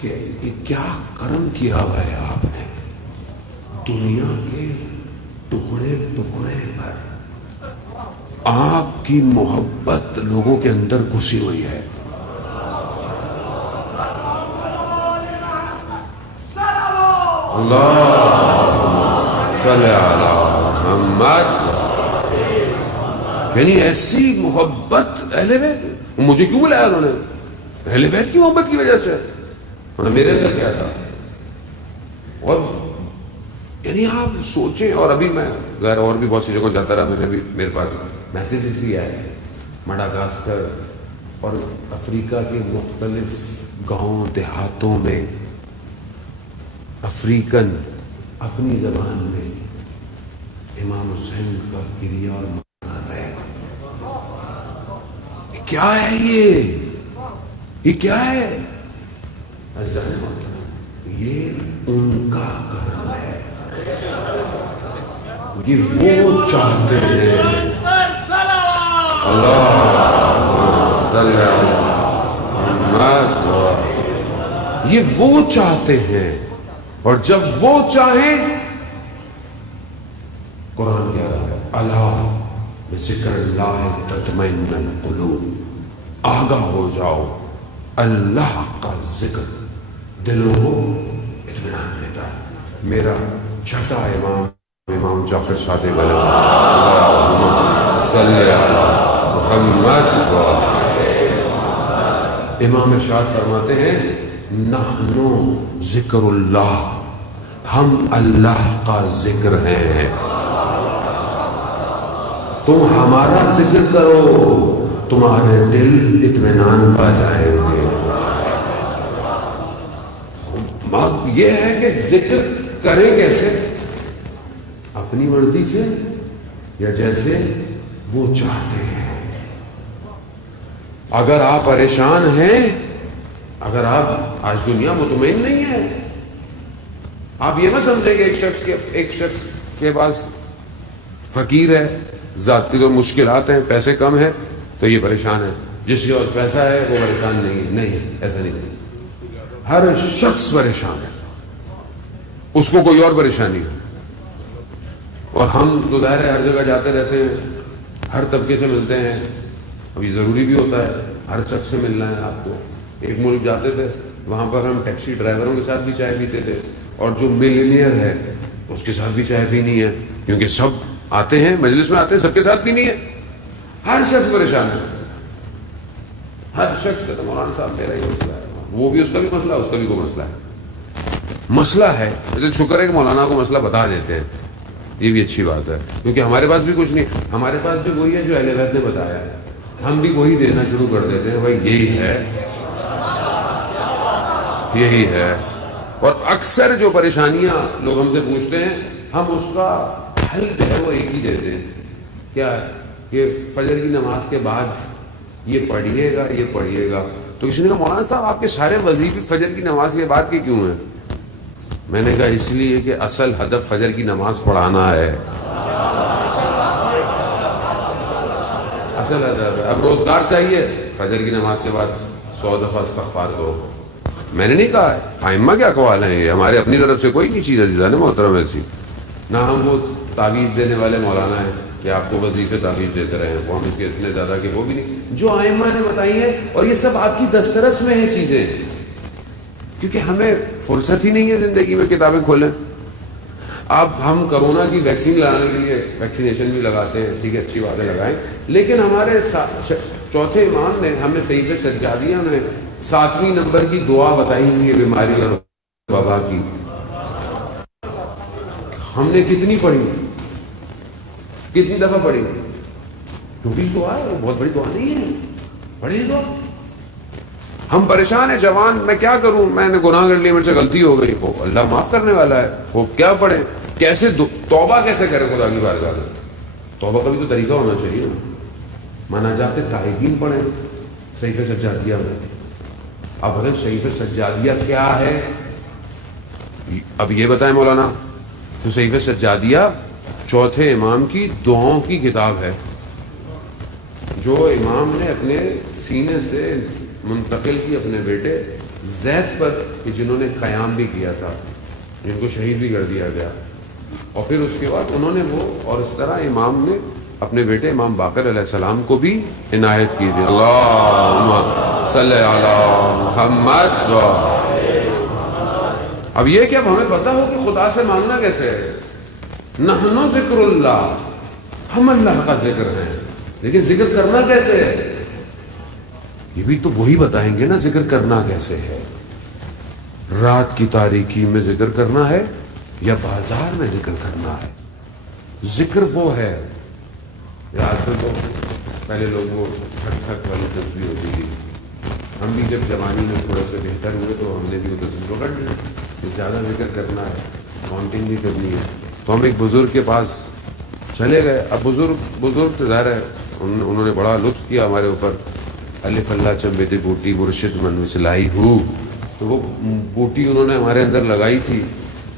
کہ یہ کیا کرم کیا ہوا ہے آپ نے, دنیا کے ٹکڑے ٹکڑے پر آپ کی محبت لوگوں کے اندر گھسی ہوئی ہے. اللہم صلی علی محمد. یعنی ایسی محبت اہل بیت, مجھے کیوں بلایا انہوں نے, اہل بیت کی محبت کی وجہ سے, میرے اندر کیا تھا. اور یعنی آپ سوچیں, اور ابھی میں غیر اور بھی بہت سی جگہ جاتا رہا, میرے پاس میسیجز بھی آئے, مڈاگاسکر اور افریقہ کے مختلف گاؤں دیہاتوں میں افریقن اپنی زبان میں امام حسین کا گریہ اور مکر ہے. کیا ہے یہ کیا ہے؟ یہ ان کا کرم ہے. یہ وہ چاہتے ہیں. اللہ صلی اللہ. یہ وہ چاہتے ہیں، اور جب وہ چاہیں، قرآن کہہ رہا ہے الا بذکر اللہ تطمئن القلوب، آگاہ ہو جاؤ، اللہ کا ذکر دلوں کو اطمینان دیتا ہے. میرا چھٹا امام جعفر صادق علیہ السلام صلی اللہ محمد. امام ارشاد فرماتے ہیں نحنو ذکر اللہ، ہم اللہ کا ذکر ہیں. تم ہمارا ذکر کرو، تمہارے دل اطمینان پا جائیں گے. یہ ہے کہ ذکر کریں کیسے؟ اپنی مرضی سے یا جیسے وہ چاہتے ہیں. اگر آپ پریشان ہیں، اگر آپ آج دنیا مطمئن نہیں ہے، آپ یہ مت سمجھیں کہ ایک شخص کے پاس فقیر ہے، ذاتی جو مشکلات ہیں، پیسے کم ہیں تو یہ پریشان ہے، جس کے پاس پیسہ ہے وہ پریشان نہیں. ایسا نہیں. ہر شخص پریشان ہے، اس کو کوئی اور پریشانی ہے. اور ہم تو ظاہر ہے ہر جگہ جاتے رہتے ہیں، ہر طبقے سے ملتے ہیں. ابھی ضروری بھی ہوتا ہے ہر شخص سے ملنا ہے آپ کو. ایک ملک جاتے تھے، وہاں پر ہم ٹیکسی ڈرائیوروں کے ساتھ بھی چائے پیتے تھے، اور جو ملینئر ہے اس کے ساتھ بھی چائے پینی ہے، کیونکہ سب آتے ہیں مجلس میں، آتے ہیں سب کے ساتھ پینی ہے. ہر شخص پریشان ہے، ہر شخص کا. تو مولانا صاحب میرا یہ مسئلہ ہے، وہ بھی اس کا بھی مسئلہ، اس کا بھی کوئی مسئلہ ہے. مجھے شکر ہے کہ مولانا کو مسئلہ بتا دیتے ہیں، یہ بھی اچھی بات ہے، کیونکہ ہمارے پاس بھی کچھ نہیں. ہمارے پاس بھی وہی ہے جو اہل بیت نے بتایا ہے، ہم بھی وہی دینا شروع کر دیتے ہیں. بھائی یہی ہے. اور اکثر جو پریشانیاں لوگ ہم سے پوچھتے ہیں، ہم اس کا حل جو ہے وہ ایک ہی دیتے ہیں. کیا ہے کہ فجر کی نماز کے بعد یہ پڑھیے گا. تو کسی نے کہا مولانا صاحب آپ کے سارے وظیفے فجر کی نماز کے بعد کے کیوں ہیں؟ میں نے کہا اس لیے کہ اصل ہدف فجر کی نماز پڑھانا ہے. اصل ہدف ہے. اب روزگار چاہیے، فجر کی نماز کے بعد 100 دفعہ استغفار کرو. میں نے نہیں کہا ہے، ائمہ کے اقوال ہیں یہ، ہمارے اپنی طرف سے کوئی نہیں چیز عزیزان محترم ایسی. نہ ہم وہ تعویذ دینے والے مولانا ہیں کہ آپ کو وظیفے تعویذ دیتے رہے ہیں، وہ ہم اس کے اتنے زیادہ کہ وہ بھی نہیں. جو ائمہ نے بتائی ہے، اور یہ سب آپ کی دسترس میں ہیں چیزیں، کیونکہ ہمیں فرصت ہی نہیں ہے زندگی میں کتابیں کھولیں. اب ہم کرونا کی ویکسین لگانے کے لیے ویکسینیشن بھی لگاتے ہیں، ٹھیک ہے، اچھی بات ہے، لگائیں. لیکن ہمارے چوتھے امام نے ہمیں صحیفے سجادیہ میں 7ویں نمبر کی دعا بتائی ہوئی ہے بیماری اور وبا کی. ہم نے کتنی پڑھی، کتنی دفعہ پڑھی؟ چھوٹی دعا ہے، وہ بہت بڑی دعا نہیں ہے، بڑی دعا. ہم پریشان ہیں جوان، میں کیا کروں، میں نے گناہ کر لیا، میرے سے غلطی ہو گئی. وہ اللہ معاف کرنے والا ہے. وہ کیا پڑھے، کیسے توبہ کیسے کرے خدا کی بارگاہ میں؟ توبہ کا بھی تو طریقہ ہونا چاہیے. مناجات تائبین پڑھیں صحیفہ سجادیہ میں. اب اگر صحیفہ سجادیہ کیا ہے، اب یہ بتائیں مولانا. تو صحیفہ سجادیہ چوتھے امام کی دعاؤں کی کتاب ہے، جو امام نے اپنے سینے سے منتقل کی اپنے بیٹے زید پر، کہ جنہوں نے قیام بھی کیا تھا، جن کو شہید بھی کر دیا گیا. اور پھر اس کے بعد انہوں نے وہ، اور اس طرح امام نے اپنے بیٹے امام باقر علیہ السلام کو بھی عنایت کی تھی. اللہم صلی علی محمد. اب یہ کہ اب ہمیں پتہ ہو کہ خدا سے مانگنا کیسے ہے. نحنو ذکر اللہ، ہم اللہ کا ذکر ہیں، لیکن ذکر کرنا کیسے ہے یہ بھی تو وہی بتائیں گے نا. ذکر کرنا کیسے ہے؟ رات کی تاریکی میں ذکر کرنا ہے یا بازار میں ذکر کرنا ہے؟ ذکر وہ ہے. رات میں تو پہلے لوگ وہ ٹھک ٹھک والی تصویر ہوتی تھی. ہم بھی جب جوانی میں تھوڑا سا بہتر ہوئے تو ہم نے بھی وہ تصویر پکڑ لی. زیادہ ذکر کرنا ہے، کاؤنٹنگ بھی کرنی ہے. تو ہم ایک بزرگ کے پاس چلے گئے. اب بزرگ تو ظاہر ہے انہوں نے بڑا لطف کیا ہمارے اوپر. الف اللہ چمبیدی بوٹی مرشد من وچلائی ہو، تو وہ بوٹی انہوں نے ہمارے اندر لگائی تھی.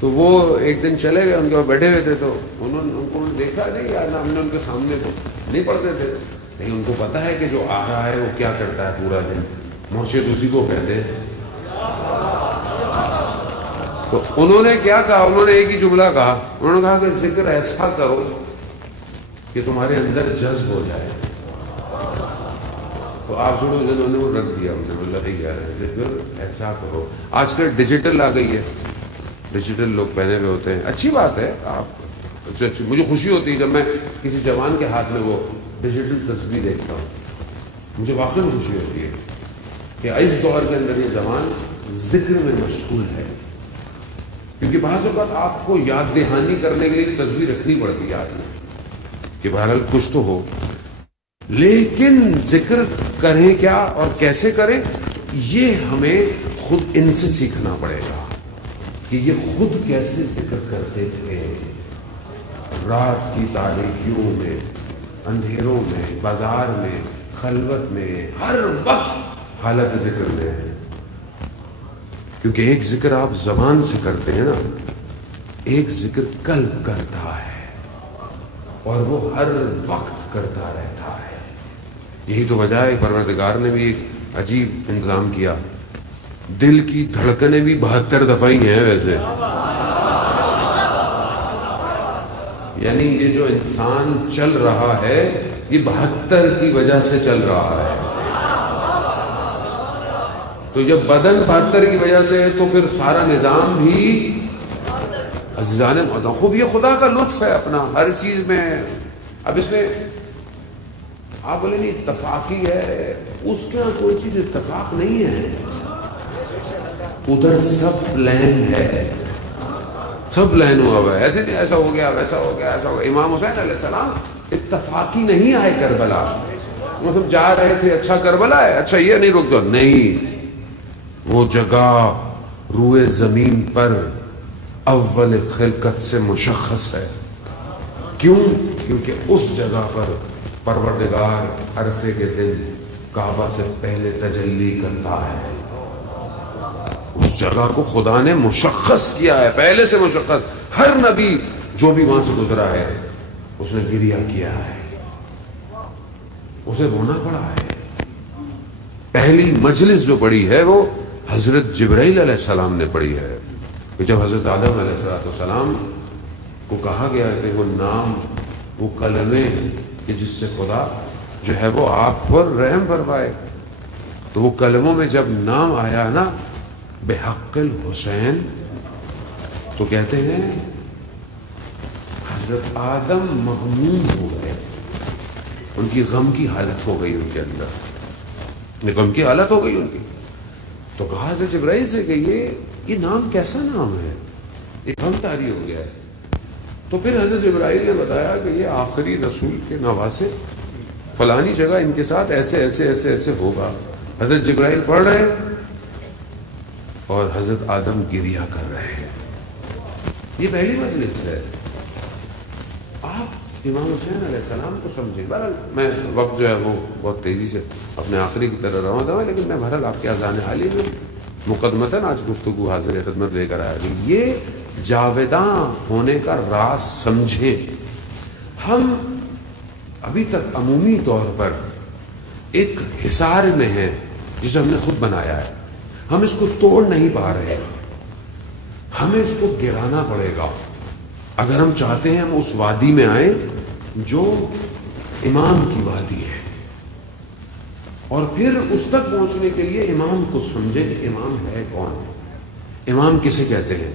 تو وہ ایک دن چلے گئے، ان کے پاس بیٹھے ہوئے تھے، تو ان کو دیکھا نہیں یار، ہم نے ان کے سامنے تو نہیں پڑھتے تھے، لیکن ان کو پتا ہے کہ جو آ رہا ہے وہ کیا کرتا ہے پورا دن، مرشد اسی کو کہتے ہیں. تو انہوں نے کیا کہا، انہوں نے ایک ہی جملہ کہا، انہوں نے کہا کہ ذکر ایسا کرو کہ تمہارے اندر جذب ہو جائے. تو آپ سنو، انہوں نے وہ رکھ دیا، انہوں نے بولا نہیں کہہ رہے ہیں ذکر ایسا کرو. آج کل ڈیجیٹل آ گئی ہے، ڈیجیٹل لوگ پہنے ہوئے ہوتے ہیں، اچھی بات ہے. آپ مجھے خوشی ہوتی ہے جب میں کسی جوان کے ہاتھ میں وہ ڈیجیٹل تصویر دیکھتا ہوں، مجھے واقعی خوشی ہوتی ہے کہ اس دور کے اندر یہ جوان ذکر میں مشغول ہے. کیونکہ بعض اوقات آپ کو یاد دہانی کرنے کے لیے تصویر رکھنی پڑتی ہے ہاتھ میں کہ بہرحال کچھ تو ہو، لیکن ذکر کریں کیا اور کیسے کریں، یہ ہمیں خود ان سے سیکھنا پڑے گا کہ یہ خود کیسے ذکر کرتے تھے. رات کی تاریکیوں میں، اندھیروں میں، بازار میں، خلوت میں، ہر وقت حالت ذکر میں ہے. کیونکہ ایک ذکر آپ زبان سے کرتے ہیں نا، ایک ذکر قلب کرتا ہے اور وہ ہر وقت کرتا رہتا ہے. یہی تو وجہ ہے پروردگار نے بھی ایک عجیب انتظام کیا. دل کی دھڑکنیں بھی 72 دفعہ ہی ہیں ویسے، یعنی یہ جو انسان چل رہا ہے یہ 72 کی وجہ سے چل رہا ہے. تو جب بدن 72 کی وجہ سے ہے تو پھر سارا نظام بھی عزیزان محترم. خوب یہ خدا کا لطف ہے اپنا ہر چیز میں. اب اس میں آپ بولے نہیں اتفاقی ہے، اس کے یہاں کوئی چیز اتفاق نہیں ہے، ادھر سب پلان ہے، سب پلان ہوا ہوا ہے. ایسے نہیں ایسا ہو گیا ویسا ہو گیا ایسا ہو گیا. امام حسین علیہ السلام اتفاقی نہیں آئے کربلا، وہ سب جا رہے تھے، اچھا کربلا ہے، اچھا یہ نہیں رک دو، نہیں. وہ جگہ روئے زمین پر اول خلقت سے مشخص ہے. کیوں؟ کیونکہ اس جگہ پر پروردگار عرفے کے دن کعبہ سے پہلے تجلی کرتا ہے. اس جگہ کو خدا نے مشخص کیا ہے، پہلے سے مشخص. ہر نبی جو بھی وہاں سے گزرا ہے اس نے گریہ کیا ہے، اسے رونا پڑا ہے. پہلی مجلس جو پڑی ہے وہ حضرت جبرائیل علیہ السلام نے پڑھی ہے کہ جب حضرت آدم علیہ السلام کو کہا گیا کہ وہ نام، وہ کلمے کہ جس سے خدا جو ہے وہ آپ پر رحم فرمائے، تو وہ کلموں میں جب نام آیا نا بحق الحسین، تو کہتے ہیں حضرت آدم مغموم ہو گئے، ان کی غم کی حالت ہو گئی، ان کے اندر غم کی حالت ہو گئی ان کی. تو کہا حضرت جبرائیل سے کہ یہ نام کیسا نام ہے، ایک غم طاری ہو گیا ہے. تو پھر حضرت جبرائیل نے بتایا کہ یہ آخری رسول کے نواسے فلانی جگہ ان کے ساتھ ایسے ایسے ایسے ایسے ہوگا. حضرت جبرائیل پڑھ رہے ہیں اور حضرت آدم گریہ کر رہے ہیں. یہ پہلی مجلس ہے. آپ امام حسین علیہ السلام کو سمجھیں. بہرحال میں وقت جو ہے وہ بہت تیزی سے اپنے آخری کی طرح رواں تھا، لیکن میں بہرحال آپ کے اذان حالی میں مقدمتاً آج گفتگو حاضر خدمت لے کر آیا. یہ جاویداں ہونے کا راز سمجھیں. ہم ابھی تک عمومی طور پر ایک حصار میں ہیں جسے ہم نے خود بنایا ہے. ہم اس کو توڑ نہیں پا رہے، ہمیں اس کو گرانا پڑے گا اگر ہم چاہتے ہیں ہم اس وادی میں آئیں جو امام کی وادی ہے. اور پھر اس تک پہنچنے کے لیے امام کو سمجھے کہ امام ہے کون. امام کسے کہتے ہیں؟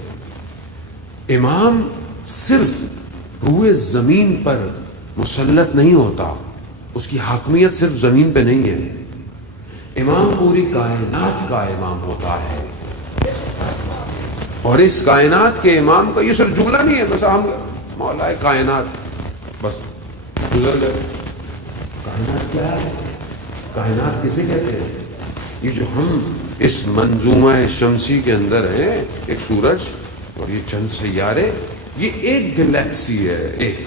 امام صرف روئے زمین پر مسلط نہیں ہوتا، اس کی حاکمیت صرف زمین پہ نہیں ہے. امام پوری کائنات کا امام ہوتا ہے. اور اس کائنات کے امام کا یہ صرف جملہ نہیں ہے بس ہم مولا کائنات بس گزر گئے. کائنات کیا ہے؟ کائنات کسے کہتے ہیں؟ یہ جو ہم اس منظومہ شمسی کے اندر ہیں، ایک سورج اور یہ چند سیارے، یہ ایک گلیکسی ہے. ایک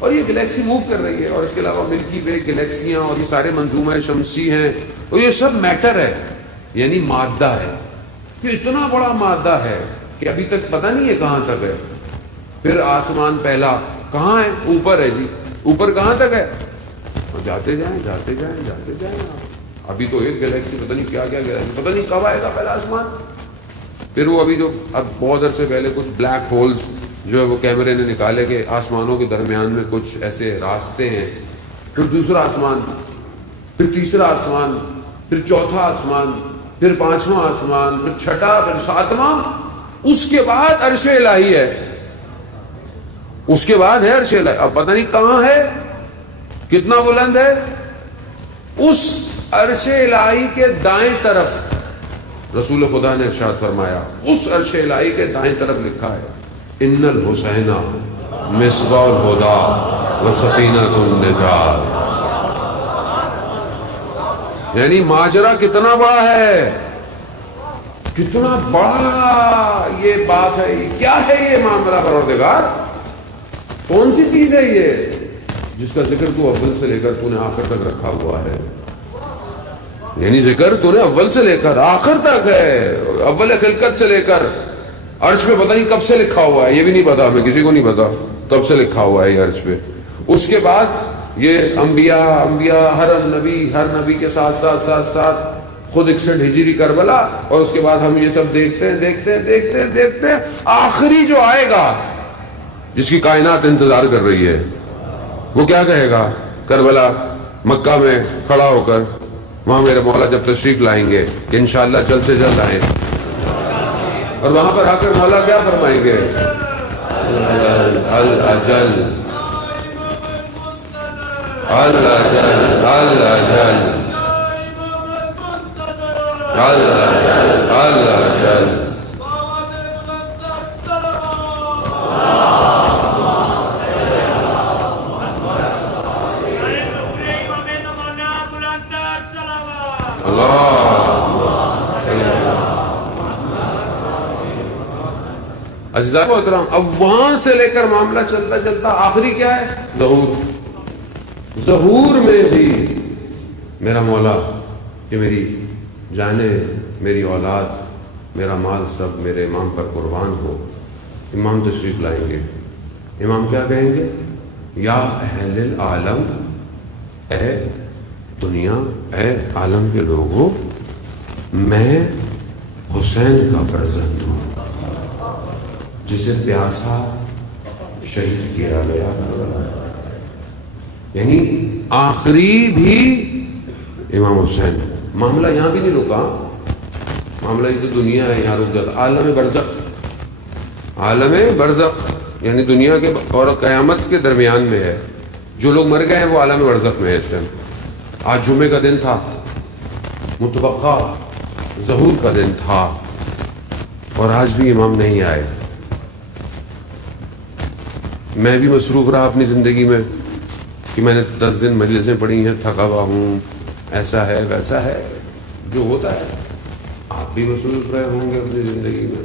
اور یہ گلیکسی موو کر رہی ہے، اور اس کے علاوہ ملکی وے، گلیکسیاں اور یہ سارے منظومہ شمسی ہیں، اور یہ سب میٹر ہے، یعنی مادہ ہے. یہ اتنا بڑا مادہ ہے کہ ابھی تک پتہ نہیں ہے کہاں تک ہے. پھر آسمان پہلا کہاں ہے؟ اوپر ہے جی. اوپر کہاں تک ہے؟ اور جاتے جائیں جاتے جائیں جاتے جائیں. ابھی تو ایک گلیکسی، پتہ نہیں کیا کیا گلیکسی، پتہ نہیں کب آئے گا پہلا آسمان. پھر وہ ابھی جو اب بہت عرصے پہلے کچھ بلیک ہولز جو ہے وہ کیمرے نے نکالے کہ آسمانوں کے درمیان میں کچھ ایسے راستے ہیں. پھر دوسرا آسمان، پھر تیسرا آسمان، پھر چوتھا آسمان، پھر پانچواں آسمان، پھر چھٹا، پھر ساتواں. اس کے بعد عرش الہی ہے. اس کے بعد ہے عرش الہی. اب پتہ نہیں کہاں ہے، کتنا بلند ہے. اس عرش الہی کے دائیں طرف رسول خدا نے ارشاد فرمایا، اس عرش الہی کے دائیں طرف لکھا ہے ان الحسین مصباح الہدی و سفینۃ النجات. یعنی ماجرا کتنا بڑا ہے، کتنا بڑا یہ بات ہے. کیا ہے یہ معاملہ پروردگار؟ کون سی چیز ہے یہ جس کا ذکر تو اول سے لے کر تو نے آخر تک رکھا ہوا ہے؟ یعنی ذکر تو نے اول سے لے کر آخر تک ہے، اول خلقت سے لے کر عرش پہ پتہ نہیں کب سے لکھا ہوا ہے. یہ بھی نہیں پتا، ہمیں کسی کو نہیں پتا کب سے لکھا ہوا ہے یہ عرش پہ. اس کے بعد یہ انبیاء ہر نبی کے ساتھ خود 61 ہجری کربلا، اور اس کے بعد ہم یہ سب دیکھتے ہیں. آخری جو آئے گا جس کی کائنات انتظار کر رہی ہے، وہ کیا کہے گا؟ کربلا مکہ میں کھڑا ہو کر وہاں میرے مولا جب تشریف لائیں گے کہ انشاءاللہ جلد سے جلد آئیں، اور وہاں پر آ کر مولا کیا فرمائیں گے؟ الاجل الاجل الاجل الاجل. عزیزان محترم، اب وہاں سے لے کر معاملہ چلتا چلتا آخری کیا ہے؟ ظہور میں بھی میرا مولا کہ میری جانیں، میری اولاد، میرا مال سب میرے امام پر قربان ہو. امام تشریف لائیں گے. امام کیا کہیں گے؟ یا اہل العالم، اے دنیا، اے عالم کے لوگوں، میں حسین کا فرزند ہوں جسے پیاسا شہید کیا گیا. یعنی آخری بھی امام حسین. معاملہ یہاں بھی نہیں رکا، معاملہ یہ تو دنیا ہے یہاں رک جاتا. عالم برزخ، عالم برزخ یعنی دنیا کے اور قیامت کے درمیان میں ہے. جو لوگ مر گئے ہیں وہ عالم برزخ میں ہے اس ٹائم. آج جمعے کا دن تھا، متوقع ظہور کا دن تھا، اور آج بھی امام نہیں آئے. میں بھی مصروف رہا اپنی زندگی میں کہ میں نے 10 دن مجلسیں پڑھی ہیں، تھکا ہوا ہوں، ایسا ہے ویسا ہے، جو ہوتا ہے. آپ بھی مصروف رہے ہوں گے اپنی زندگی میں.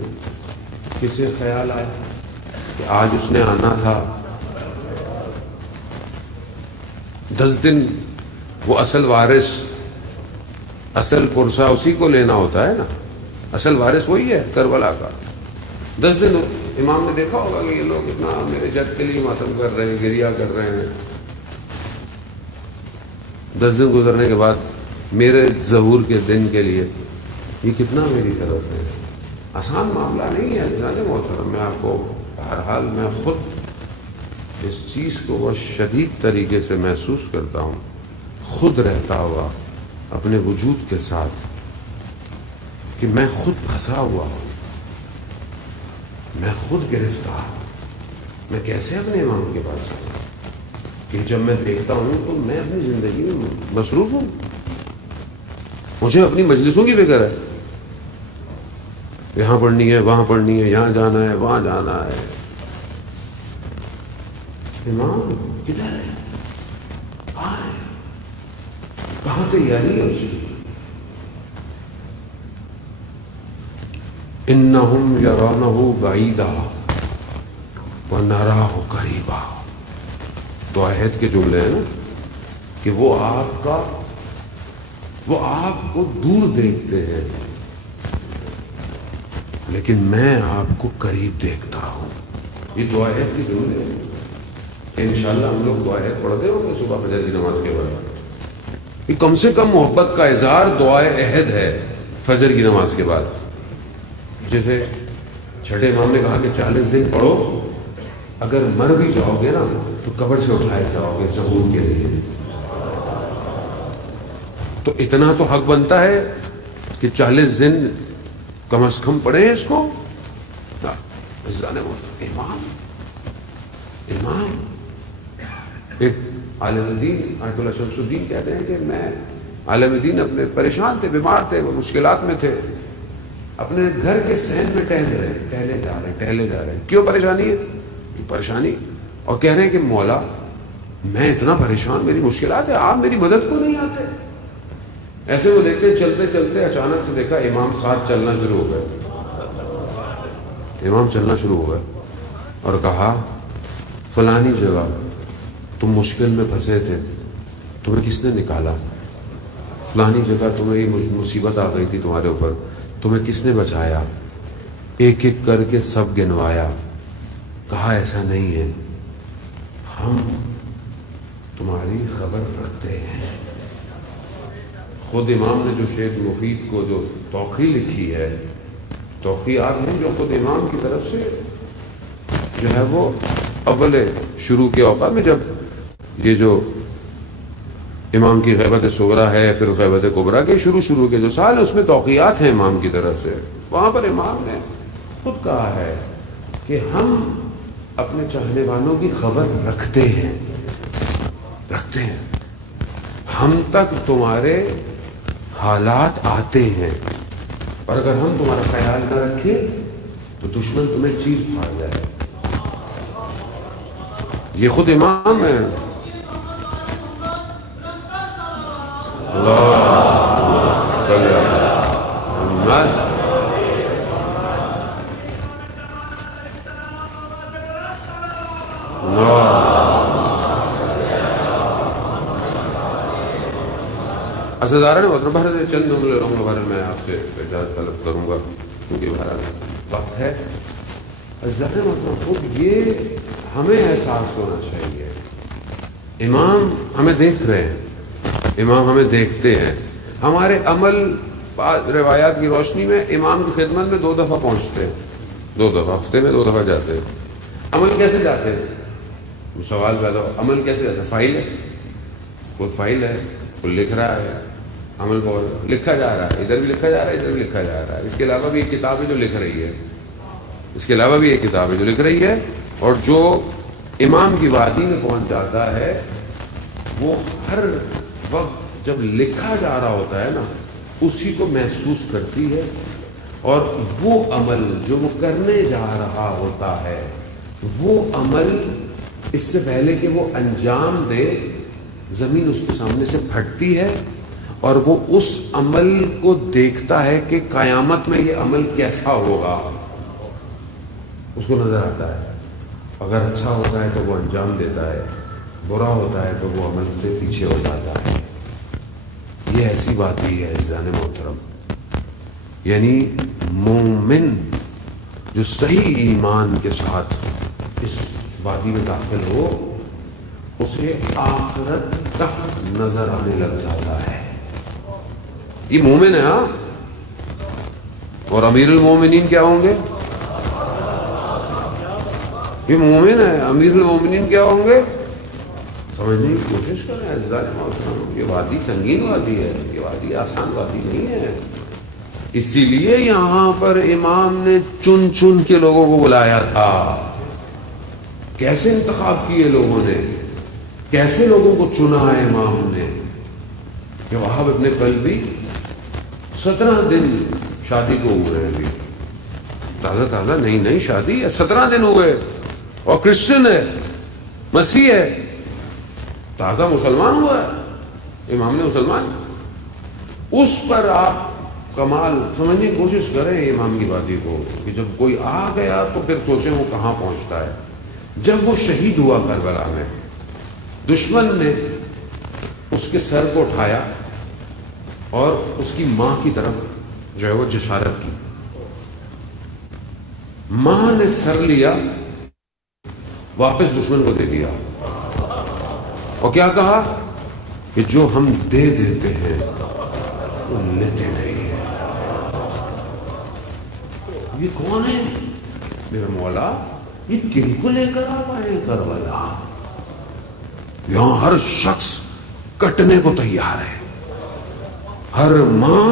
کسی خیال آیا کہ آج اس نے آنا تھا؟ 10 دن وہ اصل وارث، اصل پرسہ اسی کو لینا ہوتا ہے نا. اصل وارث وہی ہے کربلا کا. 10 دن امام نے دیکھا ہوگا کہ یہ لوگ اتنا میرے جد کے لیے ماتم کر رہے ہیں، گریہ کر رہے ہیں. 10 دن گزرنے کے بعد میرے ظہور کے دن کے لیے یہ کتنا میری طرف ہے. آسان معاملہ نہیں ہے جناب محترم. میں آپ کو بہرحال میں خود اس چیز کو بہت شدید طریقے سے محسوس کرتا ہوں، خود رہتا ہوا اپنے وجود کے ساتھ، کہ میں خود پھنسا ہوا ہوں، میں خود گرفتار. میں کیسے اپنے امام کے پاس آؤں کہ جب میں دیکھتا ہوں تو میں اپنی زندگی میں مصروف ہوں. مجھے اپنی مجلسوں کی فکر ہے، یہاں پڑھنی ہے، وہاں پڑھنی ہے، یہاں جانا ہے، وہاں جانا ہے. امام کدھر ہے؟ کہاں تیاری ہے اس کی؟ انہم یرونہ بعیدا ونراہ قریبا. تو عہد کے جملے ہیں نا کہ وہ آپ کو دور دیکھتے ہیں لیکن میں آپ کو قریب دیکھتا ہوں. یہ دعا عہد کے جملے ہیں کہ انشاءاللہ ہم لوگ دعا عہد پڑھتے ہوں گے صبح فجر کی نماز کے بعد. یہ کم سے کم محبت کا اظہار دعائے عہد ہے فجر کی نماز کے بعد. جیسے چھٹے امام نے کہا کہ 40 دن پڑھو, اگر مر بھی جاؤ گے نا تو قبر سے اٹھائے جاؤ گے ثبوت کے لیے. تو اتنا تو حق بنتا ہے کہ 40 دن کم از کم پڑھیں اس کو. امام ایک عالم دین آیت اللہ شمس الدین کہتے ہیں کہ میں عالم دین اپنے پریشان تھے, بیمار تھے, وہ مشکلات میں تھے, اپنے گھر کے صحن میں ٹہلے جا رہے ہیں. کیوں پریشانی ہے؟ پریشانی اور کہہ رہے ہیں کہ مولا میں اتنا پریشان, میری مشکلات ہے, آپ میری مدد کو نہیں آتے. ایسے وہ دیکھتے چلتے چلتے اچانک سے دیکھا امام ساتھ چلنا شروع ہو گئے. امام چلنا شروع ہو گئے اور کہا فلانی جگہ تم مشکل میں پھنسے تھے, تمہیں کس نے نکالا؟ فلانی جگہ تمہیں یہ مصیبت آ گئی تھی تمہارے اوپر, تمہیں کس نے بچایا؟ ایک ایک کر کے سب گنوایا. کہا ایسا نہیں ہے, ہم تمہاری خبر رکھتے ہیں. خود امام نے جو شیخ مفید کو جو توقیع لکھی ہے, توقیعات ہیں جو خود امام کی طرف سے جو ہے وہ اول شروع کے اوقات میں, جب یہ جو امام کی غیبت صغرا ہے پھر غیبت کبرا کے شروع کے جو سال اس میں توقیعات ہیں امام کی طرف سے. وہاں پر امام نے خود کہا ہے کہ ہم اپنے چاہنے والوں کی خبر رکھتے ہیں, ہم تک تمہارے حالات آتے ہیں, اور اگر ہم تمہارا خیال نہ رکھیں تو دشمن تمہیں چیز پھاڑ جائے. یہ خود امام ہے. عزیزان محترم, بہرحال چند جملے لوں گا, بہرحال میں آپ سے اجازت طلب کروں گا کیونکہ بہرحال وقت ہے. عزیزان محترم, خود یہ ہمیں احساس ہونا چاہیے, امام ہمیں دیکھ رہے ہیں, امام ہمیں دیکھتے ہیں. ہمارے عمل روایات کی روشنی میں امام کی خدمت میں 2 دفعہ پہنچتے ہیں, 2 دفعہ ہفتے میں 2 دفعہ جاتے ہیں. عمل کیسے جاتے ہیں؟ سوال پیدا ہو, عمل کیسے جاتا ہے؟ فائل ہے, کوئی فائل ہے, کوئی لکھ رہا ہے, عمل کو لکھا جا رہا ہے, ادھر بھی لکھا جا رہا ہے, ادھر بھی لکھا جا رہا ہے. اس کے علاوہ بھی ایک کتاب ہے جو لکھ رہی ہے, اس کے علاوہ بھی ایک کتاب ہے جو لکھ رہی ہے. اور جو امام کی وادی میں پہنچ جاتا ہے وہ ہر وقت جب لکھا جا رہا ہوتا ہے نا اسی کو محسوس کرتی ہے, اور وہ عمل جو وہ کرنے جا رہا ہوتا ہے وہ عمل اس سے پہلے کہ وہ انجام دے زمین اس کے سامنے سے پھٹتی ہے, اور وہ اس عمل کو دیکھتا ہے کہ قیامت میں یہ عمل کیسا ہوگا. اس کو نظر آتا ہے, اگر اچھا ہوتا ہے تو وہ انجام دیتا ہے, برا ہوتا ہے تو وہ عمل سے پیچھے ہو جاتا ہے. یہ ایسی بات ہی ہے عزیزان محترم, یعنی مومن جو صحیح ایمان کے ساتھ اس وادی میں داخل ہو اسے آخرت تک نظر آنے لگ جاتا ہے. یہ مومن ہے. ہاں, اور امیر المومنین کیا ہوں گے؟ یہ مومن ہے. امیر المومنین کیا ہوں گے؟ سمجھنے کی کوشش کریں عزیزان محترم, یہ وادی سنگین وادی ہے, یہ وادی آسان وادی نہیں ہے. اسی لیے یہاں پر امام نے چن چن کے لوگوں کو بلایا تھا. کیسے انتخاب کیے لوگوں نے, کیسے لوگوں کو چنا ہے امام نے, کہ وہاب ابن قلبی 17 دن شادی کو ہوئے ہیں, ابھی تازہ نئی شادی ہے, 17 دن ہوئے, اور کرسچن ہے, مسیح ہے, تازہ مسلمان ہوا ہے, امام نے مسلمان. اس پر آپ کمال سمجھنے کی کوشش کریں امام کی وادی کو, کہ جب کوئی آ گیا تو پھر سوچیں وہ کہاں پہنچتا ہے. جب وہ شہید ہوا کربلا میں, دشمن نے اس کے سر کو اٹھایا اور اس کی ماں کی طرف جو ہے وہ جسارت کی. ماں نے سر لیا, واپس دشمن کو دے دیا, اور کیا کہا کہ جو ہم دے دیتے ہیں وہ لیتے نہیں ہیں. یہ کون ہے میرا مولا؟ یہ کن کو لے کر آپ آئے کربلا؟ یہاں ہر شخص کٹنے کو تیار ہے. ہر ماں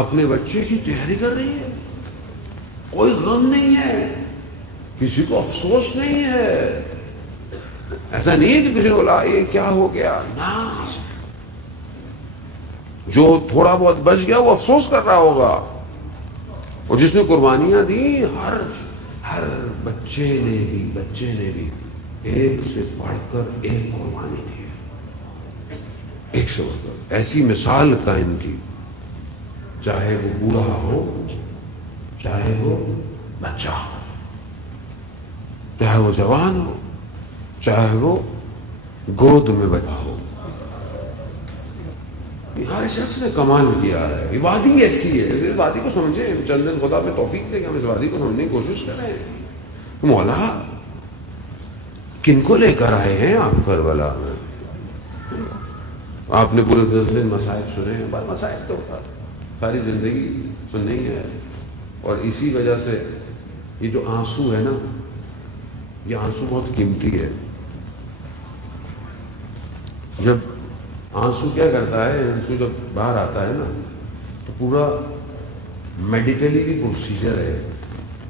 اپنے بچے کی تیاری کر رہی ہے. کوئی غم نہیں ہے, کسی کو افسوس نہیں ہے. ایسا نہیں ہے کہ کسی نے بولا یہ کیا ہو گیا, نہ. جو تھوڑا بہت بچ گیا وہ افسوس کر رہا ہوگا. اور جس نے قربانیاں دی, ہر بچے نے بھی ایک سے بڑھ کر ایک قربانی دی ہے, ایک سے بڑھ کر ایسی مثال قائم کی. چاہے وہ بوڑھا ہو, چاہے وہ بچہ ہو, چاہے وہ جوان ہو, چاہے وہ گود میں بچہ ہو, ہر شخص نے کمال کیا ہے. یہ وادی ایسی ہے, اس وادی کو سمجھیں. چند دن خدا میں توفیق دے کہ ہم اس وادی کو سمجھنے کی کوشش کریں. مولا کن کو لے کر آئے ہیں آپ کربلا میں؟ آپ نے پورے 10 دن مصائب سنے ہیں. بس مصائب تو ساری زندگی سننے ہی ہے. اور اسی وجہ سے یہ جو آنسو ہے نا, یہ آنسو بہت قیمتی ہے. جب آنسو کیا کرتا ہے, آنسو جب باہر آتا ہے نا تو پورا میڈیکلی بھی پروسیجر ہے.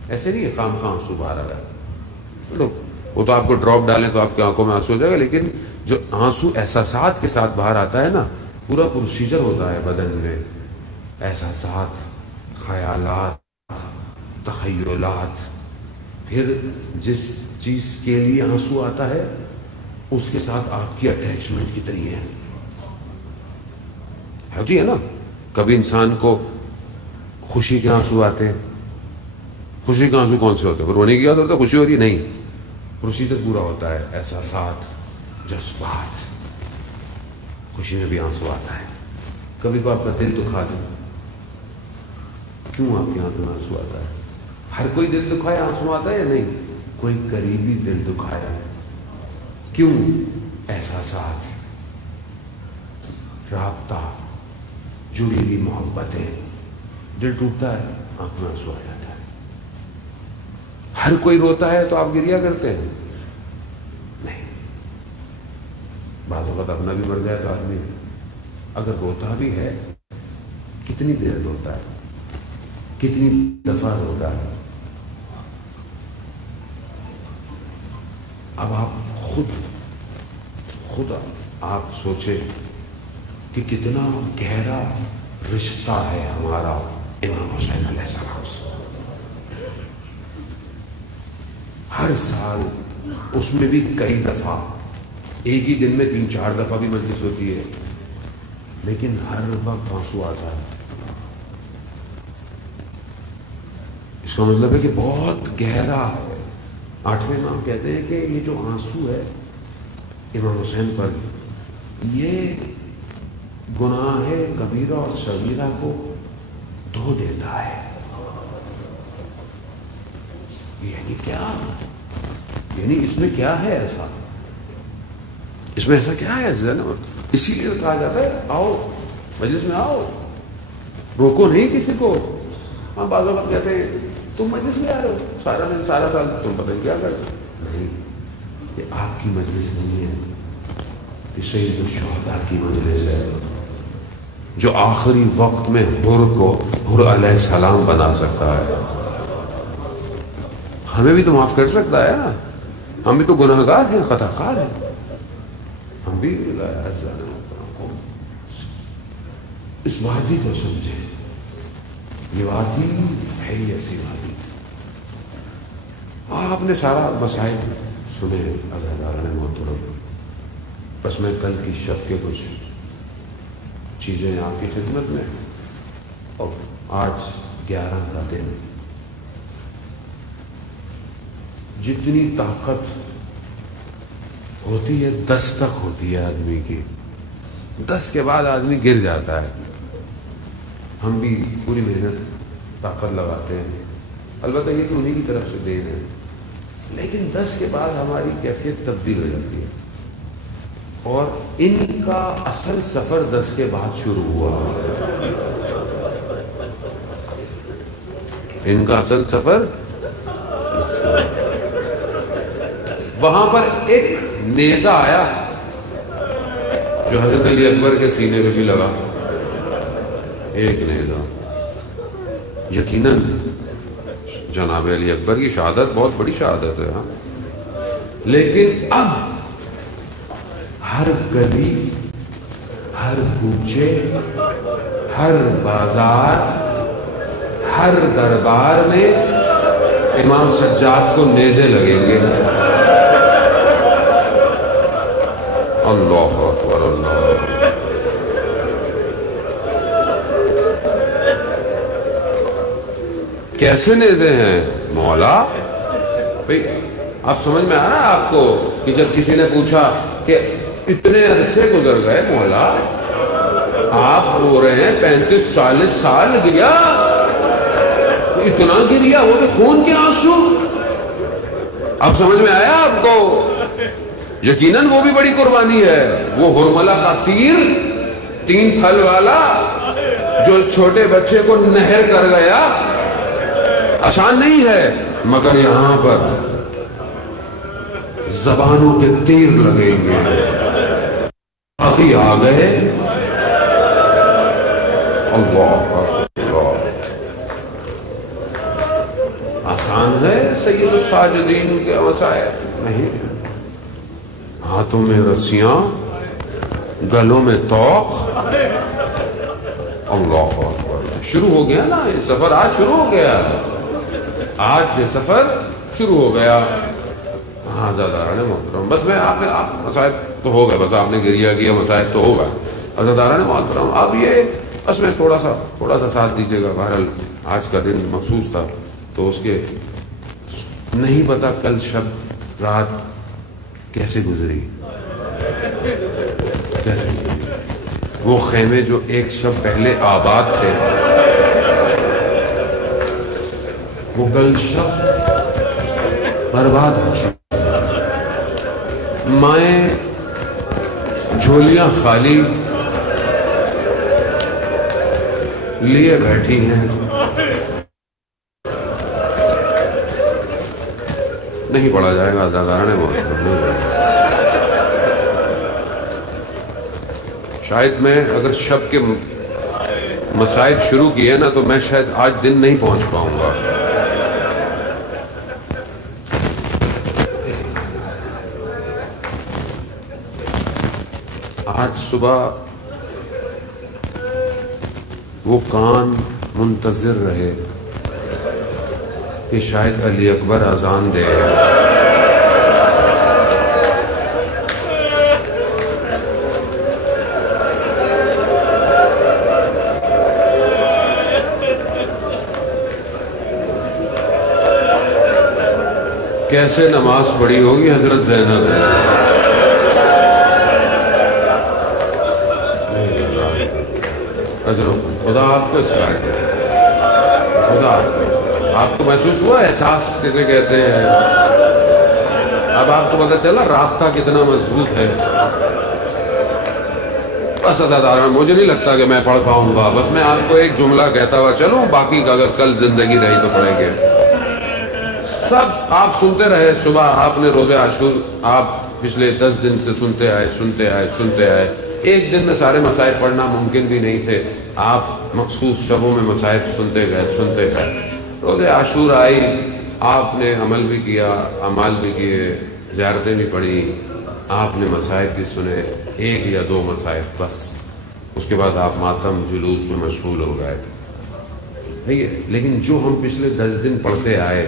ایسے نہیں ہے خام خواہ آنسو باہر آ رہا ہے. وہ تو آپ کو ڈراپ ڈالیں تو آپ کی آنکھوں میں آنسو ہو جائے گا, لیکن جو آنسو احساسات کے ساتھ باہر آتا ہے نا, پورا پروسیجر ہوتا ہے بدن میں. احساسات, خیالات, تخیلات, پھر جس چیز کے لیے آنسو آتا ہے اس کے ساتھ آپ کی اٹیچمنٹ کتنی ہے. ہوتی ہے نا, کبھی انسان کو خوشی کے آنسو آتے ہیں. خوشی کے آنسو کون سے ہوتے ہیں؟ رونے کی یاد ہوتا ہے, خوشی ہو رہی ہے نہیں. پروسیجر پورا ہوتا ہے, احساسات, جذبات. خوشی میں بھی آنسو آتا ہے. کبھی کو آپ کا دل دکھا دے, کیوں آپ کے آنکھوں میں آنسو آتا ہے؟ ہر کوئی دل دکھایا آنسو آتا ہے یا نہیں؟ کوئی قریبی دل دکھایا ہے, کیوں؟ احساسات, رابطہ, جڑی ہوئی محبتیں, دل ٹوٹتا ہے, آنکھ میں آنسو آ جاتا ہے. ہر کوئی روتا ہے تو آپ گریا کرتے ہیں؟ نہیں. بعض وقت اپنا بھی مر جائے تو آدمی اگر روتا بھی ہے, کتنی دیر روتا ہے, کتنی دفعہ روتا ہے. اب آپ خود آپ سوچیں کہ کتنا گہرا رشتہ ہے ہمارا امام حسین علیہ السلام سے. ہر سال اس میں بھی کئی دفعہ, ایک ہی دن میں 3-4 دفعہ بھی مجلس ہوتی ہے, لیکن ہر وقت آنسو آتا ہے. اس کا مطلب ہے کہ بہت گہرا ہے. 8ویں امام کہتے ہیں کہ یہ جو آنسو ہے امام حسین پر, یہ گناہ کبیرہ اور صغیرہ کو دھو دیتا ہے. یعنی کیا؟ یعنی اس میں کیا ہے ایسا؟ اس میں ایسا کیا ہے؟ اسی لیے کہا جاتا ہے آؤ مجلس میں آؤ, روکو نہیں کسی کو. ہاں بعض وقت کہتے ہیں تم مجلس میں آ رہے ہو, سارا دن سارا سال تم پتہ نہیں کیا کرتے. نہیں, یہ آپ کی مجلس نہیں ہے, یہ سید الشہداء کی مجلس ہے, جو آخری وقت میں حر کو حر علیہ السلام بنا سکتا ہے. ہمیں بھی تو معاف کر سکتا ہے نا, ہم بھی تو گناہ گار ہیں, خطا کار ہیں. ہم بھی اس وادی کو سمجھیں. یہ وادی ہے ہی ایسی وادی. آپ نے سارا مسائل سنے عزیزان محترم, بس میں کل کی شب کے کچھ چیزیں آپ کی خدمت میں, اور آج 11 کا دن, جتنی طاقت ہوتی ہے 10 تک ہوتی ہے آدمی کی، 10 کے بعد آدمی گر جاتا ہے. ہم بھی پوری محنت طاقت لگاتے ہیں، البتہ یہ تو انہیں کی طرف سے دین ہے، لیکن 10 کے بعد ہماری کیفیت تبدیل ہو جاتی ہے. اور ان کا اصل سفر 10 کے بعد شروع ہوا. ان کا اصل سفر وہاں پر ایک نیزہ آیا جو حضرت علی اکبر کے سینے پہ بھی لگا. ایک نیزہ. یقیناً جناب علی اکبر کی شہادت بہت بڑی شہادت ہے، ہاں، لیکن اب ہر گلی، ہر کوچے، ہر بازار، ہر دربار میں امام سجاد کو نیزے لگیں گے. اللہ اکبر، اللہ اکبر. کیسے نیزے ہیں مولا؟ بھئی آپ سمجھ میں آ رہا ہے آپ کو کہ جب کسی نے پوچھا کہ اتنے عرصے گزر گئے مولا، آپ رو رہے ہیں 35-40 سال گیا، اتنا گریا، وہ بھی خون کے آنسو. اب سمجھ میں آیا آپ کو؟ یقیناً وہ بھی بڑی قربانی ہے. وہ ہرملہ کا تیر 3 پھل والا جو چھوٹے بچے کو نہر کر گیا، آسان نہیں ہے. مگر یہاں پر زبانوں کے تیر لگیں گے. ابھی آ گئے. اللہ اکبر. آسان ہے سید الساجدین کے وسائل؟ نہیں. ہاتھوں میں رسیاں، گلوں میں طوق. اللہ اکبر. شروع ہو گیا نا یہ سفر، آج شروع ہو گیا. آج یہ سفر شروع ہو گیا. ہاں عزاداران محترم، بس میں آپ مسائل تو ہو گئے، بس آپ نے گریہ کیا، مسائل تو ہوگا. عزاداران محترم، اب یہ بس میں تھوڑا سا ساتھ دیجیے گا. بہرحال آج کا دن مخصوص تھا تو اس کے نہیں پتا کل شب رات کیسے گزری، کیسے گزری. وہ خیمے جو ایک شب پہلے آباد تھے، وہ کل شب برباد ہو چکے. مائیں جھولیاں خالی لیے بیٹھی ہیں. نہیں پڑھا جائے گا عزاداران محترم. شاید میں اگر شب کے مصائب شروع کیے نا تو میں شاید آج دن نہیں پہنچ پاؤں گا. آج صبح وہ کان منتظر رہے کہ شاید علی اکبر اذان دے. کیسے نماز پڑھی ہوگی حضرت زینب نے. خدا آپ کو اس کا خدا آپ کو محسوس ہوا؟ احساس کسے کہتے ہیں؟ اب آپ کو پتہ چلا رابطہ کتنا مضبوط ہے. بس عزاداران، مجھے نہیں لگتا کہ میں پڑھ پاؤں گا. بس میں آپ کو ایک جملہ کہتا ہوا چلوں، باقی کا اگر کل زندگی رہی تو پڑھیں گے. سب آپ سنتے رہے. صبح آپ نے روزہ عاشور آپ پچھلے 10 دن سے سنتے آئے. ایک دن میں سارے مسائل پڑھنا ممکن بھی نہیں تھے. آپ مخصوص شبوں میں مسائل سنتے گئے. روزہ عاشور آئی، آپ نے عمل بھی کیا، اعمال بھی کیے، زیارتیں بھی پڑھی. آپ نے مسائل بھی سنے، 1 یا 2 مسائل بس. اس کے بعد آپ ماتم جلوس میں مشغول ہو گئے. لیکن جو ہم پچھلے 10 دن پڑھتے آئے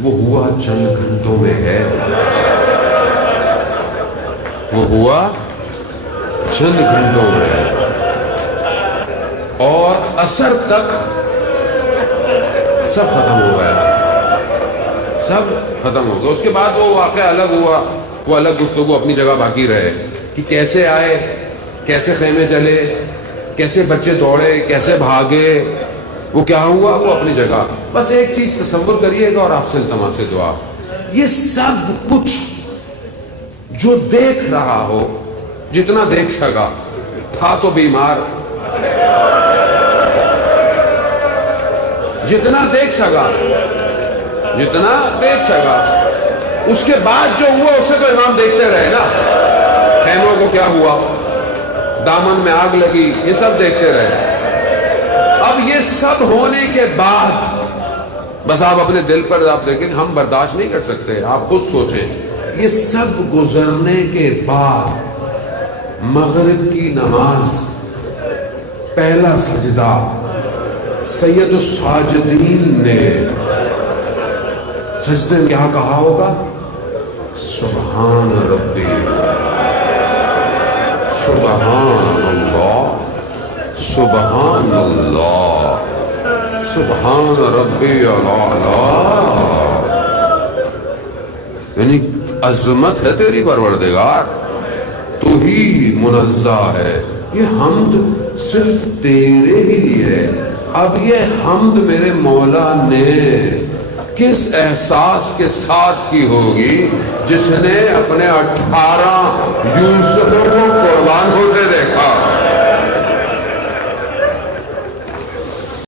وہ ہوا چند گھنٹوں میں ہے. وہ ہوا چند گھنٹوں میں اور اثر تک سب ختم ہو گیا. اس کے بعد وہ واقعہ الگ ہوا وہ الگ گفتگو اپنی جگہ باقی رہے کہ کیسے آئے، کیسے خیمے چلے، کیسے بچے دوڑے، کیسے بھاگے، وہ کیا ہوا، وہ اپنی جگہ. بس ایک چیز تصور کریے گا اور آپ سے التماس دعا، یہ سب کچھ جو دیکھ رہا ہو، جتنا دیکھ سکا، تھا تو بیمار، جتنا دیکھ سکا، جتنا دیکھ سکا، اس کے بعد جو ہوا اسے تو امام دیکھتے رہے نا. خیموں کو کیا ہوا، دامن میں آگ لگی، یہ سب دیکھتے رہے. اب یہ سب ہونے کے بعد بس آپ اپنے دل پر آپ دیکھیں، ہم برداشت نہیں کر سکتے. آپ خود سوچیں، یہ سب گزرنے کے بعد مغرب کی نماز، پہلا سجدہ، سید الساجدین نے سجدے میں کیا کہا ہوگا، سبحان ربی، سبحان اللہ، سبحان اللہ، سبحان ربی الاعلیٰ. یعنی عظمت ہے تیری پروردگار، تو ہی منزہ ہے، یہ حمد صرف تیرے ہی لیے. اب یہ حمد میرے مولا نے کس احساس کے ساتھ کی ہوگی جس نے اپنے 18 یوسفوں کو قربان ہوتے